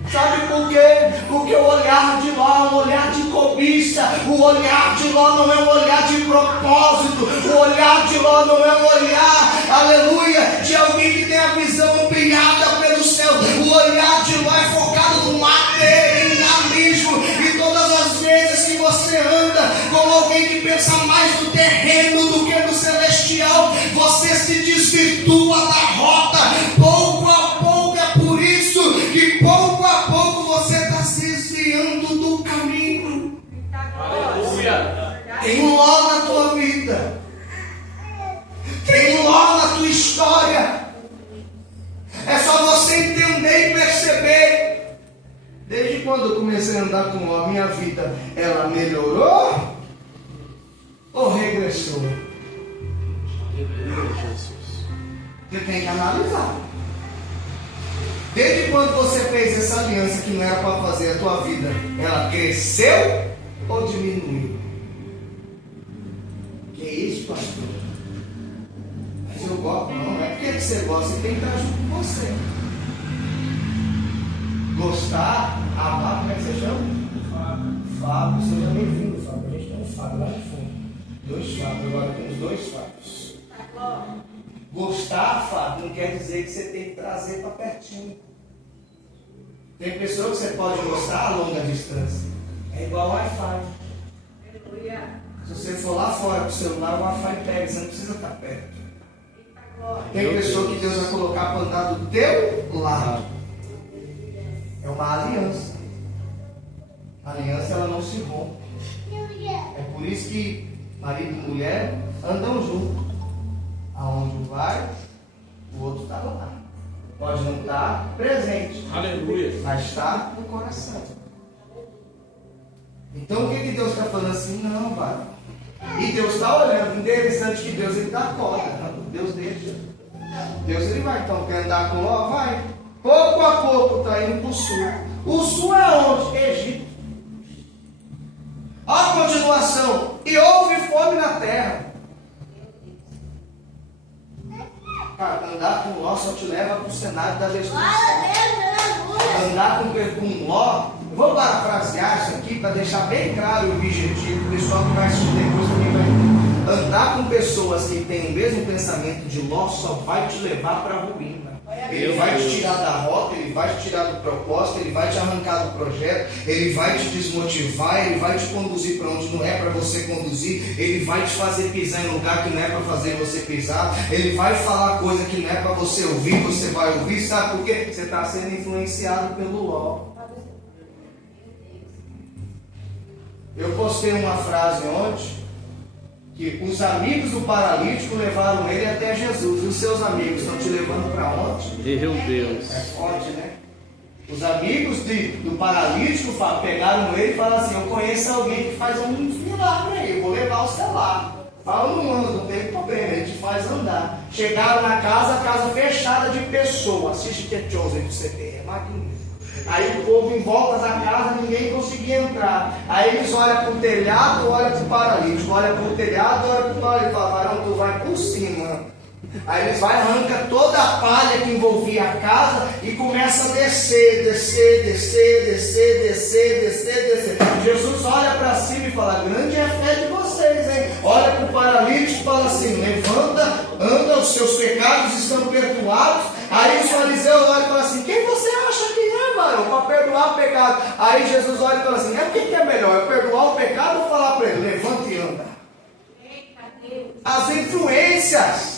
Sabe por quê? Porque o olhar de Ló é um olhar de cobiça. O olhar de Ló não é um olhar de propósito. O olhar de Ló não é um olhar, aleluia, de alguém que tem a visão ampliada pelo céu. O olhar de Ló é focado no materialismo. E todas as vezes que você anda com alguém que pensa mais no terreno do que no celestial, você se desvirtua da rota. Pouco a pouco, é por isso que pouco a pouco você está se desviando do caminho. Aleluia. Tem um Ló na tua vida. Tem um Ló na tua história. quando eu comecei a andar com Ló, a minha vida, ela melhorou ou regressou? Você tem que analisar. Desde quando você fez essa aliança que não era para fazer a tua vida, ela cresceu ou diminuiu? Que isso, pastor? Mas eu gosto, não é porque você gosta, você tem que estar junto com você. Gostar, amar, como é que você chama? Fábio, seja bem-vindo, Fábio. A gente tem um Fábio lá no fundo. 2 Fábios, agora temos 2 Fábios. Gostar, Fábio, não quer dizer que você tem que trazer para pertinho. Tem pessoa que você pode gostar a longa distância. É igual Wi-Fi. Se você for lá fora com o celular, o Wi-Fi pega, você não precisa estar perto. Tem pessoa que Deus vai colocar para andar do teu lado. É uma aliança. A aliança, ela não se rompe. É por isso que marido e mulher andam juntos. Aonde um vai, o outro está lá. Pode não estar presente. Aleluia. Mas está no coração. Então o que Deus está falando assim? Não, vai. E Deus está olhando. Interessante que Deus ele dá corda. Deus deixa. Deus ele vai. Então quer andar com Ló? Vai. Pouco a pouco está indo para o sul. O sul é onde? Egito. Olha a continuação. E houve fome na terra. Cara, andar com Ló só te leva para o cenário da destruição. Andar com Ló, eu vou parafrasear isso aqui para deixar bem claro o objetivo. O pessoal que vai assistir depois também vai entender. Andar com pessoas que têm o mesmo pensamento de Ló só vai te levar para a ruína. Ele vai te tirar da rota, ele vai te tirar do propósito, ele vai te arrancar do projeto, ele vai te desmotivar, ele vai te conduzir para onde não é para você conduzir, ele vai te fazer pisar em lugar que não é para fazer você pisar, ele vai falar coisa que não é para você ouvir, você vai ouvir, sabe por quê? Você está sendo influenciado pelo Ló. Eu postei uma frase ontem, que os amigos do paralítico levaram ele até Jesus. E os seus amigos estão te levando para onde? Meu Deus. É forte, né? Os amigos do paralítico pegaram ele e falaram assim: eu conheço alguém que faz um milagre aí, eu vou levar o celular. Fala, não anda, não tem problema, ele te faz andar. Chegaram na casa, a casa fechada de pessoas. Assiste The Chosen pra você ver, é magnífico. Aí o povo em volta da casa, ninguém conseguia entrar. Aí eles olham para o telhado, olham para o paralítico, olham para o telhado, olham para o paralítico, falam: varão, tu vai por cima. Aí eles vai, arranca toda a palha que envolvia a casa e começa a descer. Jesus olha para cima e fala: grande é a fé de vocês, hein? Olha para o paralítico e fala assim: levanta, anda, os seus pecados estão perdoados. Aí os fariseus olham e falam assim: quem você acha que é, varão, para perdoar o pecado? Aí Jesus olha e fala assim: o que é melhor, é perdoar o pecado ou falar para ele: levanta e anda? As influências.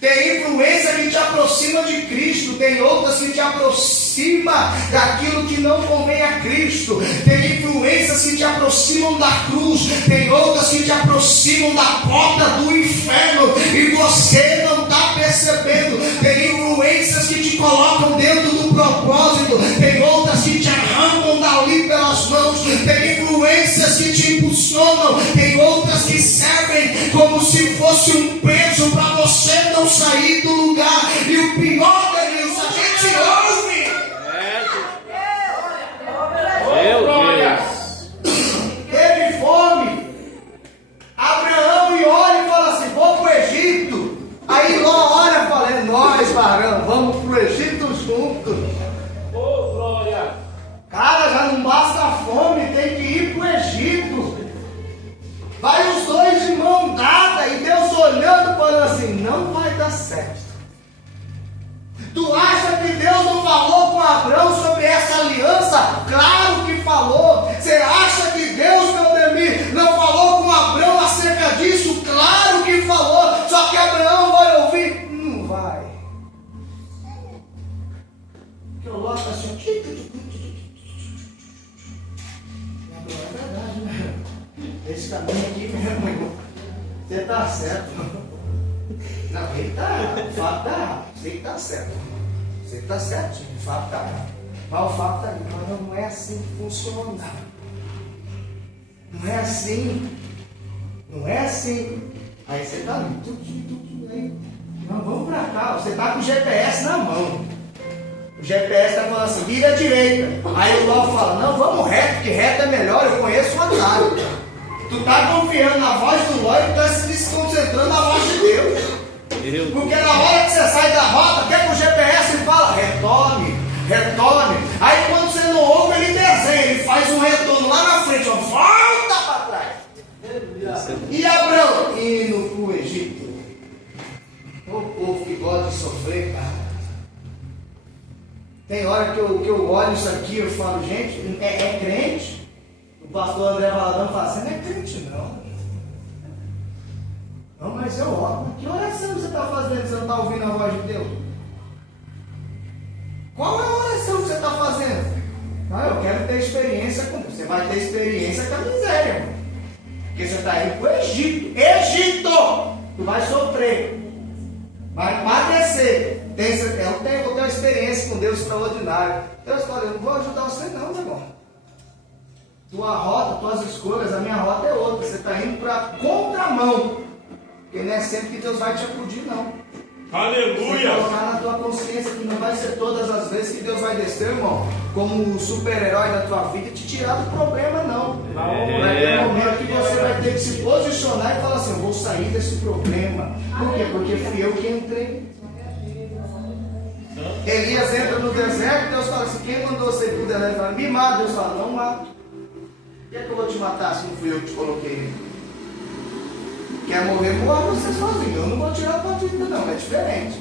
Tem influência que te aproxima de Cristo, tem outras que te aproxima daquilo que não convém a Cristo. Tem influências que te aproximam da cruz, tem outras que te aproximam da porta do inferno e você não está percebendo. Tem influências que te colocam dentro do propósito, tem outras que te arrancam dali pelas mãos. Tem influências que te impulsionam, tem outras que servem como se fosse um peso para você não sair do lugar. E o pior, Denilson, a gente ouve. Meu Deus. Teve fome. Abraão e olha e fala assim: vou para o Egito. Aí Ló olha e fala: é nós, varão, vamos para o Egito juntos. Ô, glória. Cara, já não basta a fome, tem que ir para o Egito. Vai os dois de mão dada e Deus olhando, falando assim: não vai dar certo. Tu acha que Deus não falou com Abraão sobre essa aliança? Claro que falou. Você acha que Deus, meu Demir, não falou com Abraão acerca disso? Claro que falou. Só que Abraão vai ouvir? Não vai. Porque o Ló está assim: é verdade, né? Esse caminho aqui mesmo, irmão. Você está certo. Não, ele está errado. O fato está errado. Você está certo. Você está certinho. O fato está errado. Mas o fato está ali, não é assim que funciona. Não é assim. Não é assim. Aí você está ali. Não, vamos para cá. Você está com o GPS na mão. O GPS está falando assim, vira à direita. Aí o Ló fala, não, vamos reto, que reto é melhor, eu conheço o atalho. Tu está confiando na voz do Ló e tu está se concentrando na voz de Deus. Porque na hora que você sai da rota, quer que o GPS fala, retorne. Aí quando você não ouve, ele desenha, ele faz um retorno lá na frente, ó, volta para trás. E Abraão, indo para o Egito. O povo que gosta de sofrer, cara. Tem hora que eu olho isso aqui e eu falo, gente, é crente? O pastor André Valadão fala assim, não é crente não. Não, mas eu oro. Que oração você está fazendo que você não está ouvindo a voz de Deus? Qual é a oração que você está fazendo? Não, eu quero ter experiência com Deus. Você vai ter experiência com a miséria, irmão. Porque você está indo para o Egito. Egito! Tu vai sofrer. Vai padecer. Eu tenho uma experiência com Deus extraordinária. Deus fala, eu não vou ajudar você não, meu irmão. Tua rota, tuas escolhas, a minha rota é outra. Você está indo para contramão. Porque não é sempre que Deus vai te acudir, não. Aleluia! Você colocar na tua consciência que não vai ser todas as vezes que Deus vai descer, irmão, como um super-herói da tua vida e te tirar do problema, não. Vai ter um momento que você vai ter que se posicionar e falar assim, eu vou sair desse problema. Por quê? Porque fui eu que entrei. Elias entra no deserto, Deus fala assim, quem mandou você ir para o deserto? Ele fala, me mata. Deus fala, não mato. Por que é que eu vou te matar se não fui eu que te coloquei? Quer morrer, morre você sozinho. Eu não vou tirar a tua vida não, é diferente.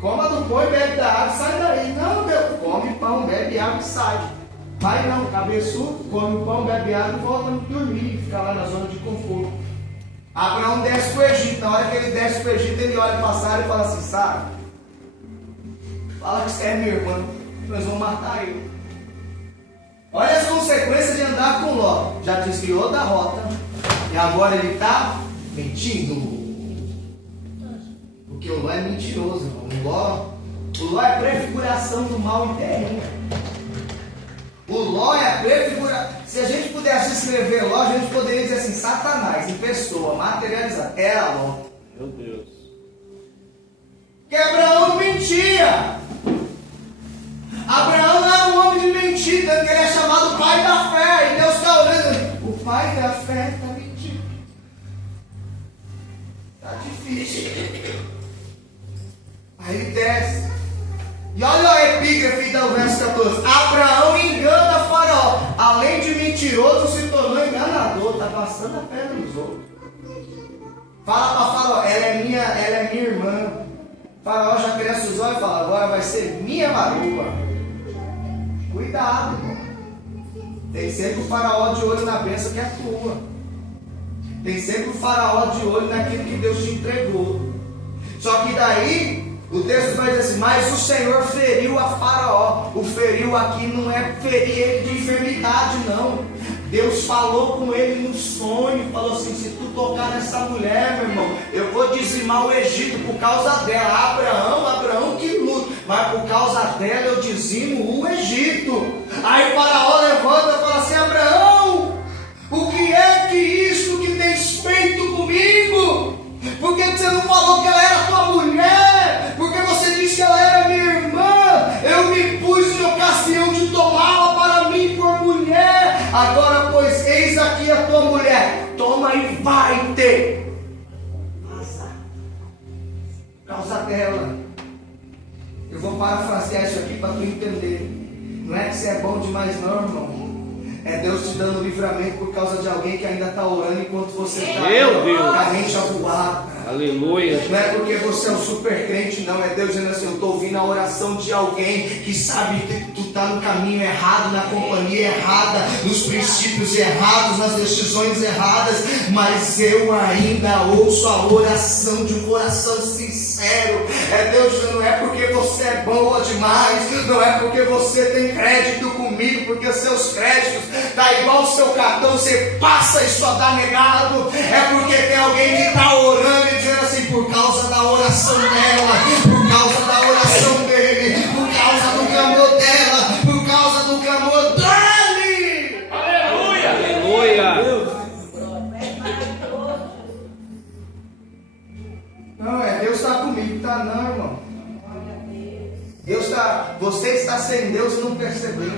Coma no pão e bebe da água e sai daí. Não, Deus, come pão, bebe água e sai. Vai não, cabeçudo, come pão, bebe água e volta a dormir, fica lá na zona de conforto. Abraão desce para o Egito. Na hora que ele desce para o Egito, ele olha para Sara e fala assim, Sara, fala que você é minha irmã, nós vamos matar ele. Olha as consequências de andar com Ló. Já desviou da rota. E agora ele está mentindo. Porque o Ló é mentiroso, irmão. O Ló é prefiguração do mal em terreno. O Ló é a prefiguração. Se a gente pudesse escrever Ló, a gente poderia dizer assim, Satanás em pessoa, materializada. Era Ló. Meu Deus. Que Abraão mentia. Abraão não era um homem de mentira, que ele é chamado pai da fé. E Deus está olhando. O pai da fé está mentindo. Está difícil. Aí ele desce. E olha a epígrafe do verso 14. Abraão engana Faraó. Além de mentiroso, se tornou enganador. Está passando a perna nos outros. Fala para Faraó, ela é minha irmã. Faraó já cresce os olhos e fala, agora vai ser minha maruba. Cuidado, irmão. Tem sempre o Faraó de olho na bênção que é tua. Tem sempre o Faraó de olho naquilo que Deus te entregou. Só que daí, o texto vai dizer assim, mas o Senhor feriu a Faraó. O feriu aqui não é ferir ele de enfermidade, não. Deus falou com ele no sonho, falou assim, se tu tocar nessa mulher, meu irmão, eu vou dizimar o Egito por causa dela. Abraão que luta, mas por causa dela eu dizimo o Egito. Aí o Faraó levanta e fala assim, Abraão, o que é que isso que tens feito comigo? Por que você não falou que ela era tua mulher? Porque você disse que ela era minha irmã. Eu me pus em ocasião de tomá-la para mim por mulher. Agora, pois, eis aqui a tua mulher. Toma e vai ter. Passa. Causa dela. Eu vou parafrasear isso aqui para tu entender. Não é que você é bom demais não, irmão. É Deus te dando livramento por causa de alguém que ainda está orando enquanto você está com a mente a voar. Aleluia. Não é porque você é um super crente, não. É Deus dizendo assim, eu estou ouvindo a oração de alguém que sabe que tu está no caminho errado, na companhia errada, nos princípios errados, nas decisões erradas, mas eu ainda ouço a oração de um coração sincero. É Deus dizendo, não é porque você é boa demais, não é porque você tem crédito comigo, porque seus créditos tá igual o seu cartão, você passa e só dá negado. É porque tem alguém que está orando e dizendo assim, por causa da oração dela, por causa da oração dele, por causa do clamor dela, irmão. Você está sem Deus e não percebeu.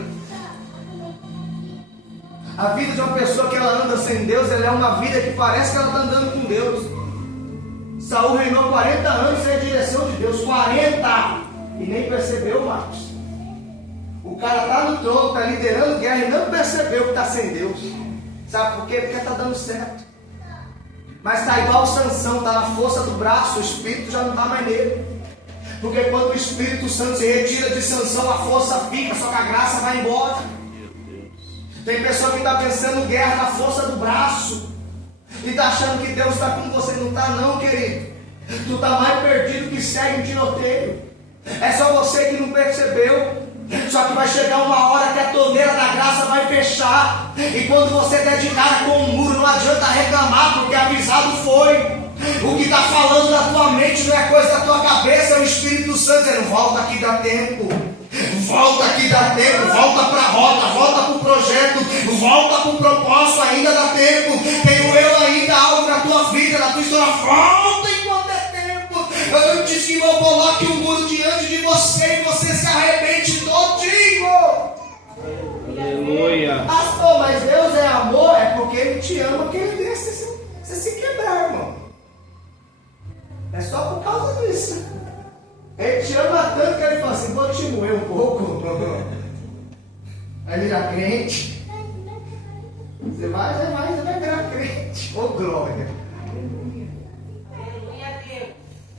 A vida de uma pessoa que ela anda sem Deus, ela é uma vida que parece que ela está andando com Deus. Saul reinou 40 anos sem a direção de Deus. 40! E nem percebeu, Marcos. O cara está no trono, está liderando guerra e não percebeu que está sem Deus. Sabe por quê? Porque está dando certo. Mas está igual o Sansão, está na força do braço, o Espírito já não está mais nele. Porque quando o Espírito Santo se retira de Sansão, a força fica, só que a graça vai embora. Tem pessoa que está pensando guerra na força do braço e está achando que Deus está com você. Não está não, querido. Tu está mais perdido que segue um tiroteio. É só você que não percebeu. Só que vai chegar uma hora que a torneira da graça vai fechar. E quando você der de cara com um muro, não adianta reclamar, porque avisado foi. O que está falando na tua mente não é coisa da tua cabeça, é o Espírito Santo dizendo: volta aqui, dá tempo. Volta aqui, dá tempo. Volta para a rota, volta para o projeto, volta para o propósito, ainda dá tempo. Tenho eu ainda algo na tua vida, na tua história. Volta enquanto é tempo. Eu não disse que não coloque um muro diante de você e você se arrebente todinho. Aleluia. Pastor, mas Deus é amor? É porque Ele te ama que Ele deixa você se quebrar, irmão. É só por causa disso. Ele te ama tanto que Ele fala assim: vou te moer um pouco. Vai virar crente. Você vai virar crente. Ô glória.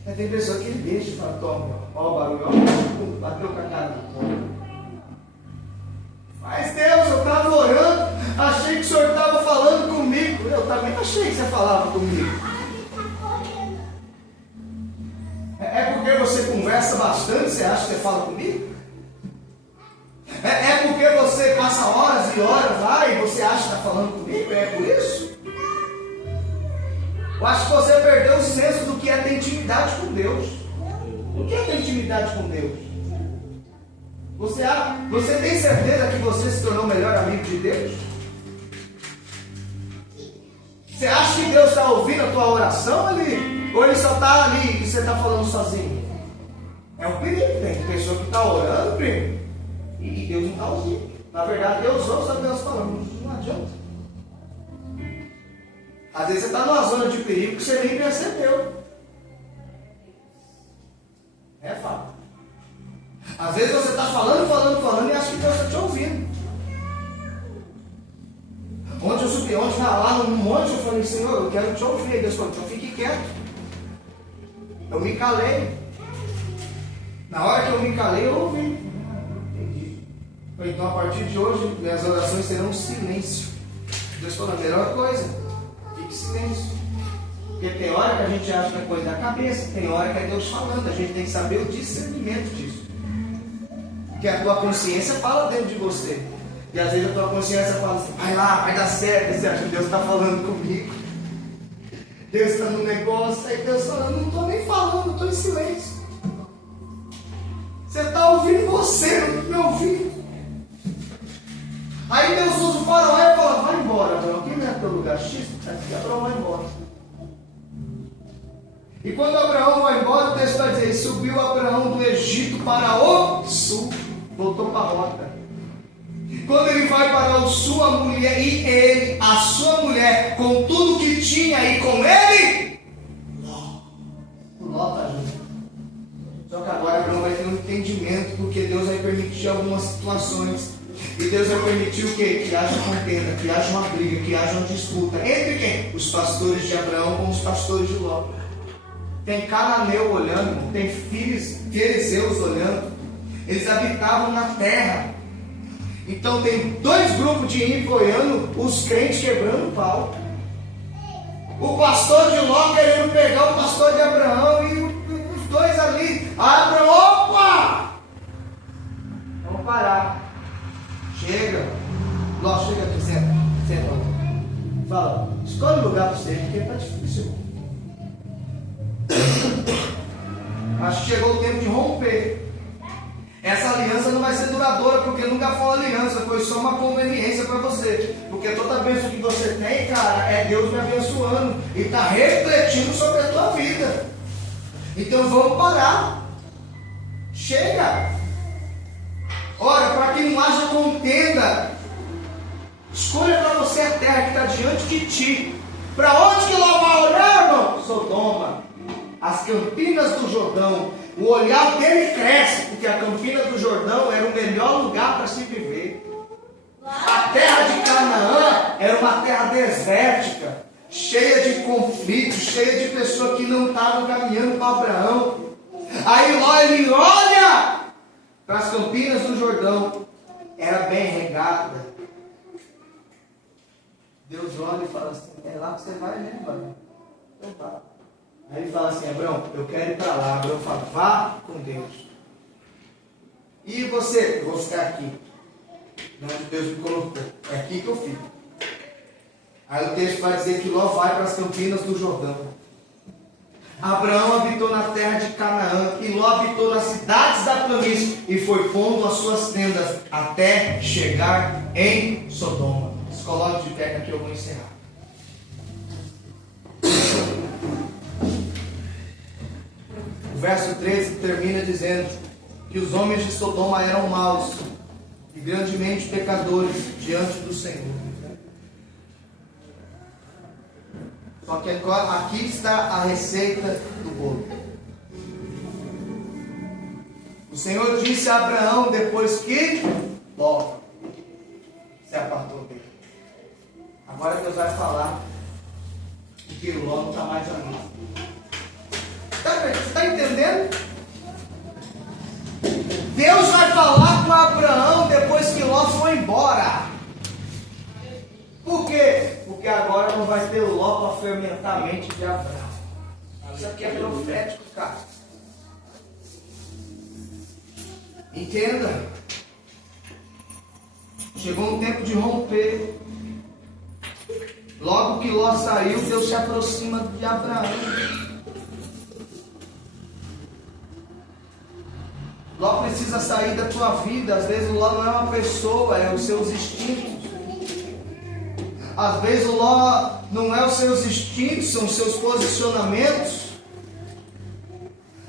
Mas tem pessoa que Ele deixa e fala: toma, ó o barulho, ó, bateu com a cara do povo. Mas Deus, eu estava orando, achei que o Senhor estava falando comigo. Eu também achei que você falava comigo. É porque você conversa bastante, você acha que você fala comigo? É porque você passa horas e horas lá e você acha que está falando comigo? É por isso? Eu acho que você perdeu o senso do que é ter intimidade com Deus. O que é ter intimidade com Deus? Você tem certeza que você se tornou o melhor amigo de Deus? Você acha que Deus está ouvindo a tua oração ali? Ou Ele só está ali e você está falando sozinho? É um perigo. Tem pessoa que está orando, primo, e Deus não está ouvindo. Na verdade, Deus ouve, só que Deus falando. Não adianta. Às vezes você está numa zona de perigo que você nem percebeu. É fato. Às vezes você está falando e acha que Deus está te ouvindo. Ontem eu subi, lá no monte, eu falei: Senhor, eu quero te ouvir. Aí Deus falou: então fique quieto. Eu me calei. Na hora que eu me calei, eu ouvi. Entendi. Então a partir de hoje, minhas orações serão silêncio. Deus falou: a melhor coisa, fique silêncio. Porque tem hora que a gente acha que é coisa da cabeça, tem hora que é Deus falando. A gente tem que saber o discernimento disso. Porque a tua consciência fala dentro de você. E às vezes a tua consciência fala assim: vai lá, vai dar certo. E você acha que Deus está falando comigo. Deus está no negócio. Aí Deus fala: não estou nem falando, estou em silêncio. Você está ouvindo você, não me ouvindo. Aí Deus usa o faraó e fala: vai embora, Abraão. Quem não é teu lugar? X, Abraão vai embora. E quando Abraão vai embora, o texto vai dizer: subiu Abraão do Egito para o sul. Voltou para a rota. Quando ele vai para o sul, a mulher e ele, a sua mulher, com tudo que tinha, e com ele, Ló está junto. Só que agora Abraão vai ter um entendimento, porque Deus vai permitir algumas situações. E Deus vai permitir o quê? Que haja contenda, que haja uma briga, que haja uma disputa. Entre quem? Os pastores de Abraão com os pastores de Ló. Tem cananeu olhando, tem fariseus olhando. Eles habitavam na terra. Então tem dois grupos de ímpios olhando, os crentes quebrando o pau. O pastor de Ló querendo pegar o pastor de Abraão e os dois ali. Abraão, opa! Vamos parar. Chega. Ló, chega aqui, senta. Senta. Fala, escolhe um lugar para você, porque está difícil. Acho que chegou o tempo de romper. Essa aliança não vai ser duradoura, porque nunca foi uma aliança, foi só uma conveniência para você. Porque toda bênção que você tem, cara, é Deus me abençoando e está refletindo sobre a tua vida. Então vamos parar. Chega! Ora, para que não haja contenda, escolha para você a terra que está diante de ti. Para onde que Ló vai olhar, irmão? Sodoma, as campinas do Jordão. O olhar dele cresce, porque a campina do Jordão era o melhor lugar para se viver. A terra de Canaã era uma terra desértica, cheia de conflitos, cheia de pessoas que não estavam caminhando para Abraão. Aí Ló, ele olha para as campinas do Jordão, era bem regada. Deus olha e fala assim: é lá que você vai, né, mano? Então vá. Aí ele fala assim: Abraão, eu quero ir para lá. Abraão fala: vá com Deus. E você? Eu vou ficar aqui, onde Deus me colocou. É aqui que eu fico. Aí o texto vai dizer que Ló vai para as campinas do Jordão. Abraão habitou na terra de Canaã, e Ló habitou nas cidades da planície, e foi pondo as suas tendas até chegar em Sodoma. Se coloque de pé, que aqui eu vou encerrar. O verso 13 termina dizendo que os homens de Sodoma eram maus e grandemente pecadores diante do Senhor. Só que agora, aqui está a receita do bolo. O Senhor disse a Abraão depois que Ló se apartou dele. Agora Deus vai falar que Ló não está mais ali. Você está entendendo? Deus vai falar com Abraão depois que Ló foi embora. Por quê? Porque agora não vai ter Ló para fermentar a mente de Abraão. Isso aqui é profético, cara. Entenda. Chegou um tempo de romper. Logo que Ló saiu, Deus se aproxima de Abraão. Ló precisa sair da tua vida. Às vezes o Ló não é uma pessoa, é os seus instintos. Às vezes o Ló não é os seus instintos, são os seus posicionamentos.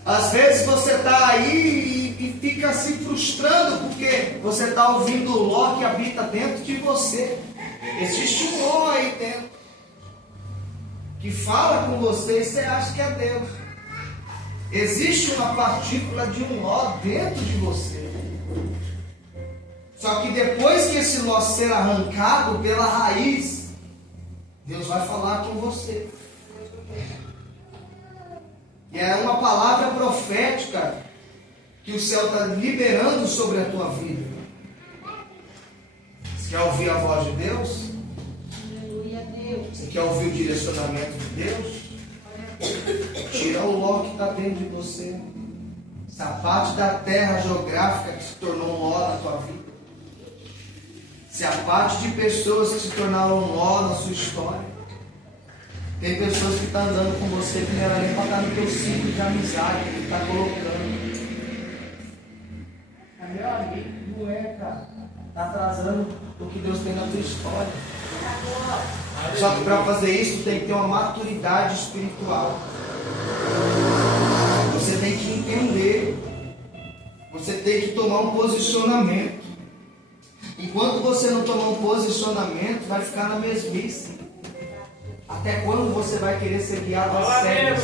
Às vezes você está aí e fica se frustrando porque você está ouvindo o Ló que habita dentro de você. Existe um Ló aí dentro que fala com você e você acha que é Deus. Existe uma partícula de um Ló dentro de você. Só que depois que esse Ló ser arrancado pela raiz, Deus vai falar com você. E é uma palavra profética que o céu está liberando sobre a tua vida. Você quer ouvir a voz de Deus? Você quer ouvir o direcionamento de Deus? Tira o Ló que está dentro de você. Essa parte da terra geográfica que se tornou um Ló na tua vida. Se a parte de pessoas que se tornaram um Ló na sua história. Tem pessoas que estão andando com você que não era nem para estar no teu ciclo de amizade, que está colocando. Meu amigo, não é, cara. Está atrasando o que Deus tem na tua história. Só que para fazer isso tem que ter uma maturidade espiritual. Você tem que entender. Você tem que tomar um posicionamento. Enquanto você não tomar um posicionamento, vai ficar na mesmice. Até quando você vai querer ser guiado a cegas?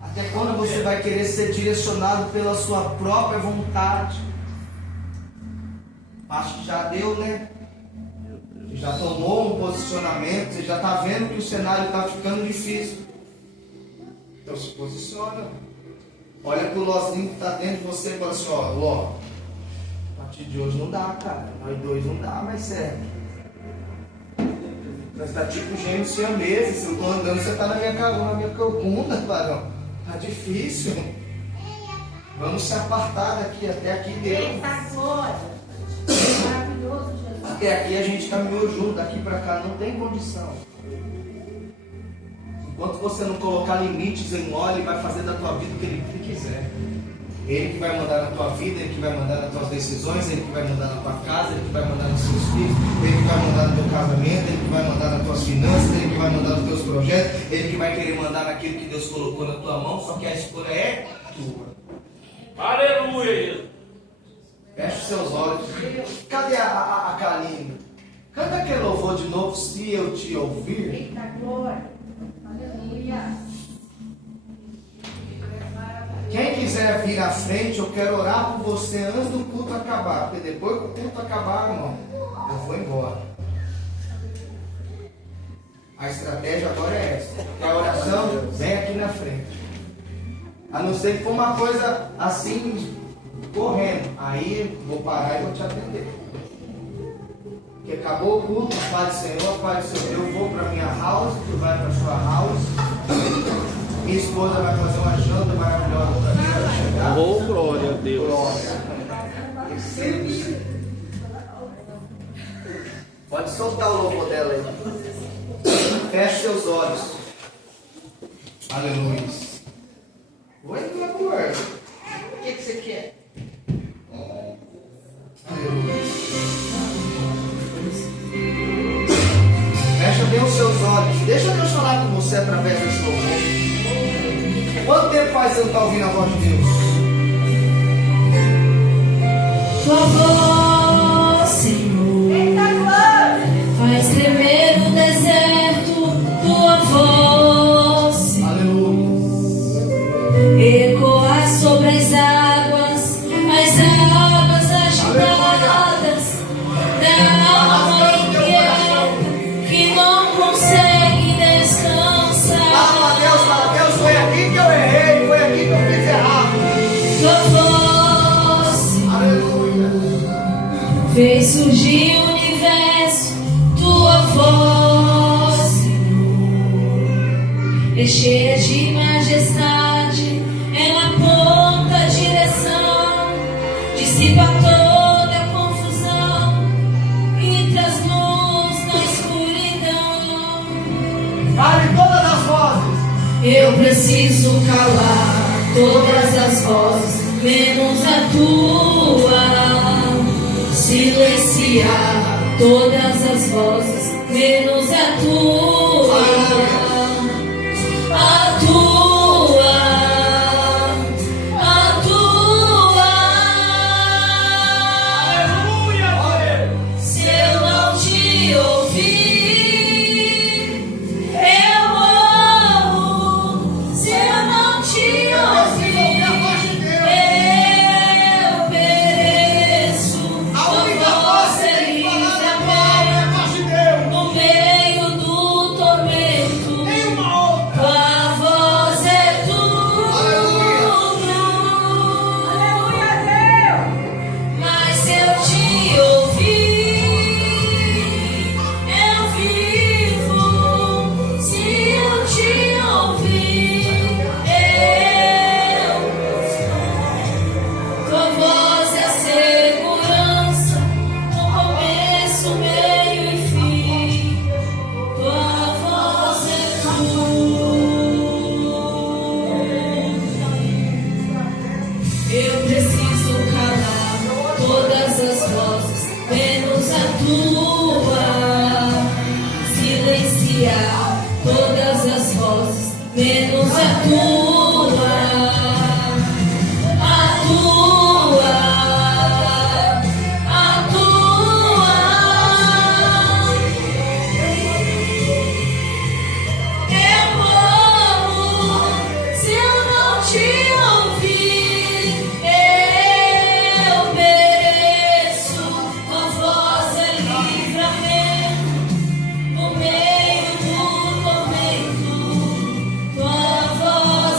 Até quando você vai querer ser direcionado pela sua própria vontade? Acho que já deu, né? Você já tomou um posicionamento, você já está vendo que o cenário está ficando difícil. Então se posiciona. Olha para o Lózinho que está dentro de você e fala assim: ó, Ló, a partir de hoje não dá, cara. Nós dois não dá mais certo. Nós está tipo gêmeos siameses. Se eu estou andando, você está na minha coluna, varão. Tá difícil. Vamos se apartar daqui, até aqui Deus. Até aqui a gente caminhou junto, daqui para cá não tem condição. Enquanto você não colocar limites em Ló, ele vai fazer da tua vida o que ele quiser. Ele que vai mandar na tua vida, ele que vai mandar nas tuas decisões, ele que vai mandar na tua casa, ele que vai mandar nos seus filhos, ele que vai mandar no teu casamento, ele que vai mandar nas tuas finanças, ele que vai mandar nos teus projetos, ele que vai querer mandar naquilo que Deus colocou na tua mão, só que a escolha é tua. Aleluia, Jesus. Feche os seus olhos. Cadê a Kaline? Canta aquele louvor de novo, se eu te ouvir. Eita glória. Aleluia. Quem quiser vir à frente, eu quero orar por você antes do culto acabar. Porque depois que o culto acabar, irmão, eu vou embora. A estratégia agora é essa. Que a oração vem aqui na frente. A não ser que for uma coisa assim, correndo. Aí vou parar e vou te atender. Porque acabou o culto, Pai do Senhor, Pai do Senhor. Eu vou para minha house, tu vai para sua house. Minha esposa vai fazer uma janta maravilhosa para mim, vai chegar. Oh, glória a Deus. Glória. Pode soltar o louvor dela aí. Feche seus olhos. Aleluia. Oi, meu amor. O que você quer? Aleluia. Fecha bem os seus olhos. Deixa Deus falar com você através desse louvor. Quanto tempo faz você não está ouvindo a voz de Deus? Tua voz, Senhor, faz tremer o deserto. Tua voz, Senhor, Aleluia. ecoar sobre as águas agitadas da alma inquieta que não consegue descansar. Fala, Deus, foi aqui que eu errei, foi aqui que eu fiz errado. Tua voz, Aleluia. fez surgir o universo. Tua voz, Senhor, é cheia de majestade. Ela aponta a direção, dissipa toda a confusão e traz luz na escuridão. Fale todas as vozes. Eu preciso calar todas as vozes, menos a tua. Silenciar todas as vozes, menos a tua. A tua. A tua. Aleluia, glória. Se eu não te ouvir, eu morro. Se eu não te ouvir, eu pereço. A única voz que tem que falar na palavra é a voz de Deus. No meio do tormento, Tem uma outra. tua voz é tudo. Aleluia, Deus. Mas se eu te ouvir, eu vivo. Se eu te ouvir, eu. Tua voz é segurança, no começo, meio e fim. Tua voz é tudo. Eu preciso calar todas as vozes, menos a tua. Silenciar todas as vozes, menos a tua. A tua. A tua. Eu morro se eu não te ouvir. Eu pereço. Tua voz é livramento no meio do tormento. Tua voz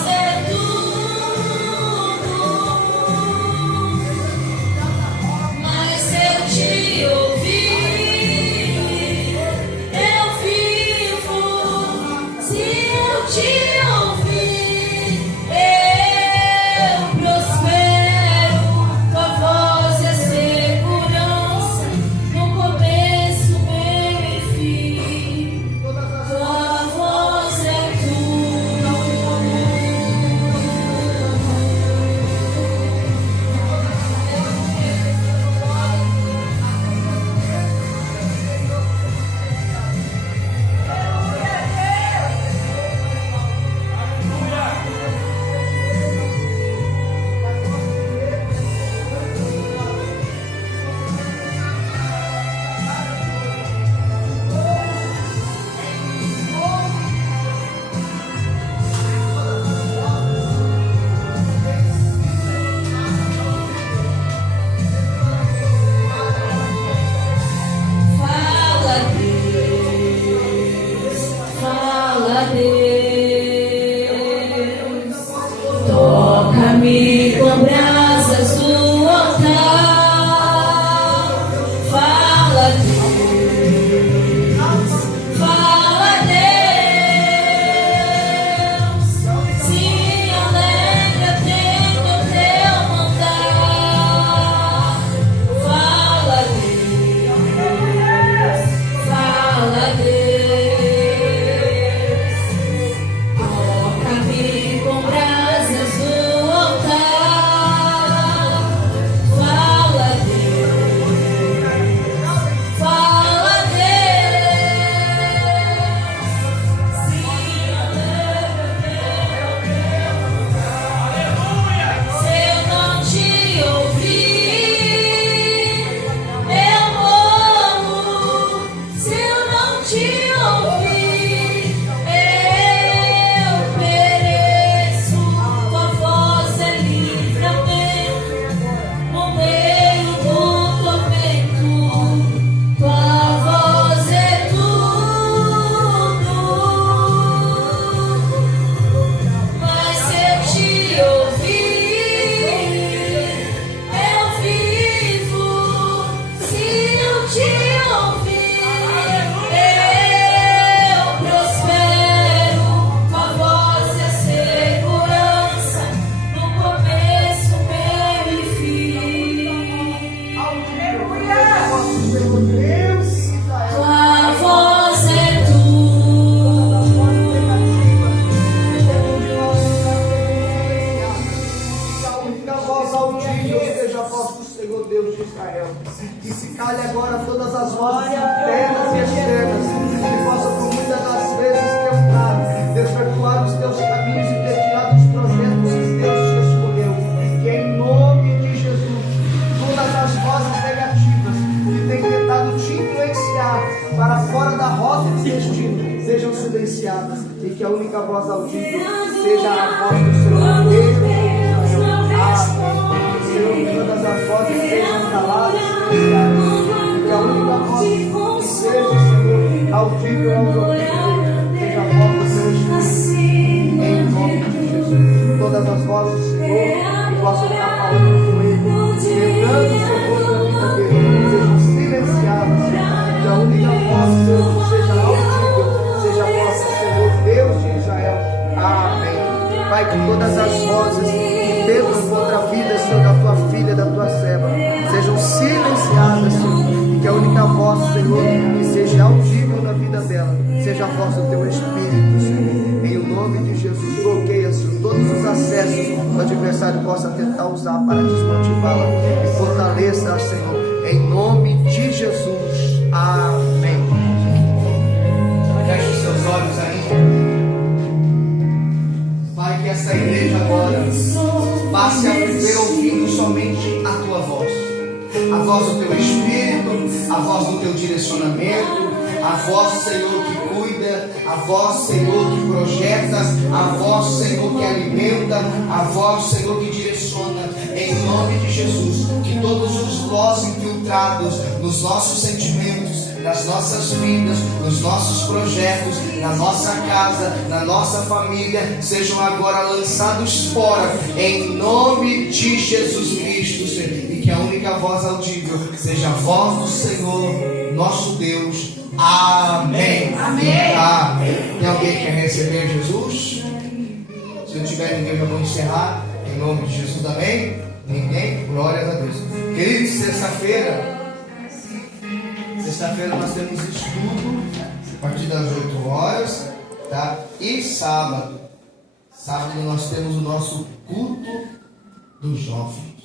voz audível seja a voz do Senhor Deus de Israel. E se calhe agora todas as vozes internas e externas, que possam por muitas das vezes tentar desvirtuar os teus caminhos e desviar dos projetos que Deus te escolheu. Que em nome de Jesus, todas as vozes negativas que têm tentado te influenciar para fora da rota de destino sejam silenciadas, e que a única voz audível seja a voz do Senhor Deus. Senhor, todas as vozes sejam caladas, silenciadas, que a única voz que seja, Senhor, audível aos ouvidos seja a voz do Seu Espírito, em nome de Jesus. Todas as vozes, Senhor, que possam estar falando com Ele, tentando o socorro da vida dele, sejam silenciadas, que a única voz, Senhor, seja audível, seja a voz do Senhor Deus de Israel. Amém. Pai, que todas as vozes que tentam contra a vida, Senhor, da tua filha, da tua serva, sejam silenciadas, Senhor, e que a única voz, Senhor, que seja audível na vida dela, seja a voz do teu Espírito, Senhor. Em o nome de Jesus, bloqueia, Senhor, todos os acessos que o adversário possa tentar usar para desmotivá-la, e fortaleça, Senhor, em nome de Jesus. Amém. Feche os seus olhos aí. Pai, que essa igreja agora passe a viver ouvindo somente a tua voz. A voz do teu Espírito, a voz do teu direcionamento, a voz, Senhor, que cuida, a voz, Senhor, que projeta, a voz, Senhor, que alimenta, a voz, Senhor, que direciona. Em nome de Jesus, que todos os vós infiltrados nos nossos sentimentos, nas nossas vidas, nos nossos projetos, na nossa casa, na nossa família, sejam agora lançados fora, em nome de Jesus Cristo, Senhor. E que a única voz audível seja a voz do Senhor, nosso Deus. Amém. Amém. Amém. Tem alguém que quer receber Jesus? Se não tiver ninguém, eu vou encerrar. Em nome de Jesus, amém? Ninguém? Glórias a Deus. Queridos, sexta-feira nós temos estudo a partir das 8 horas, tá? E sábado nós temos o nosso culto dos jovens.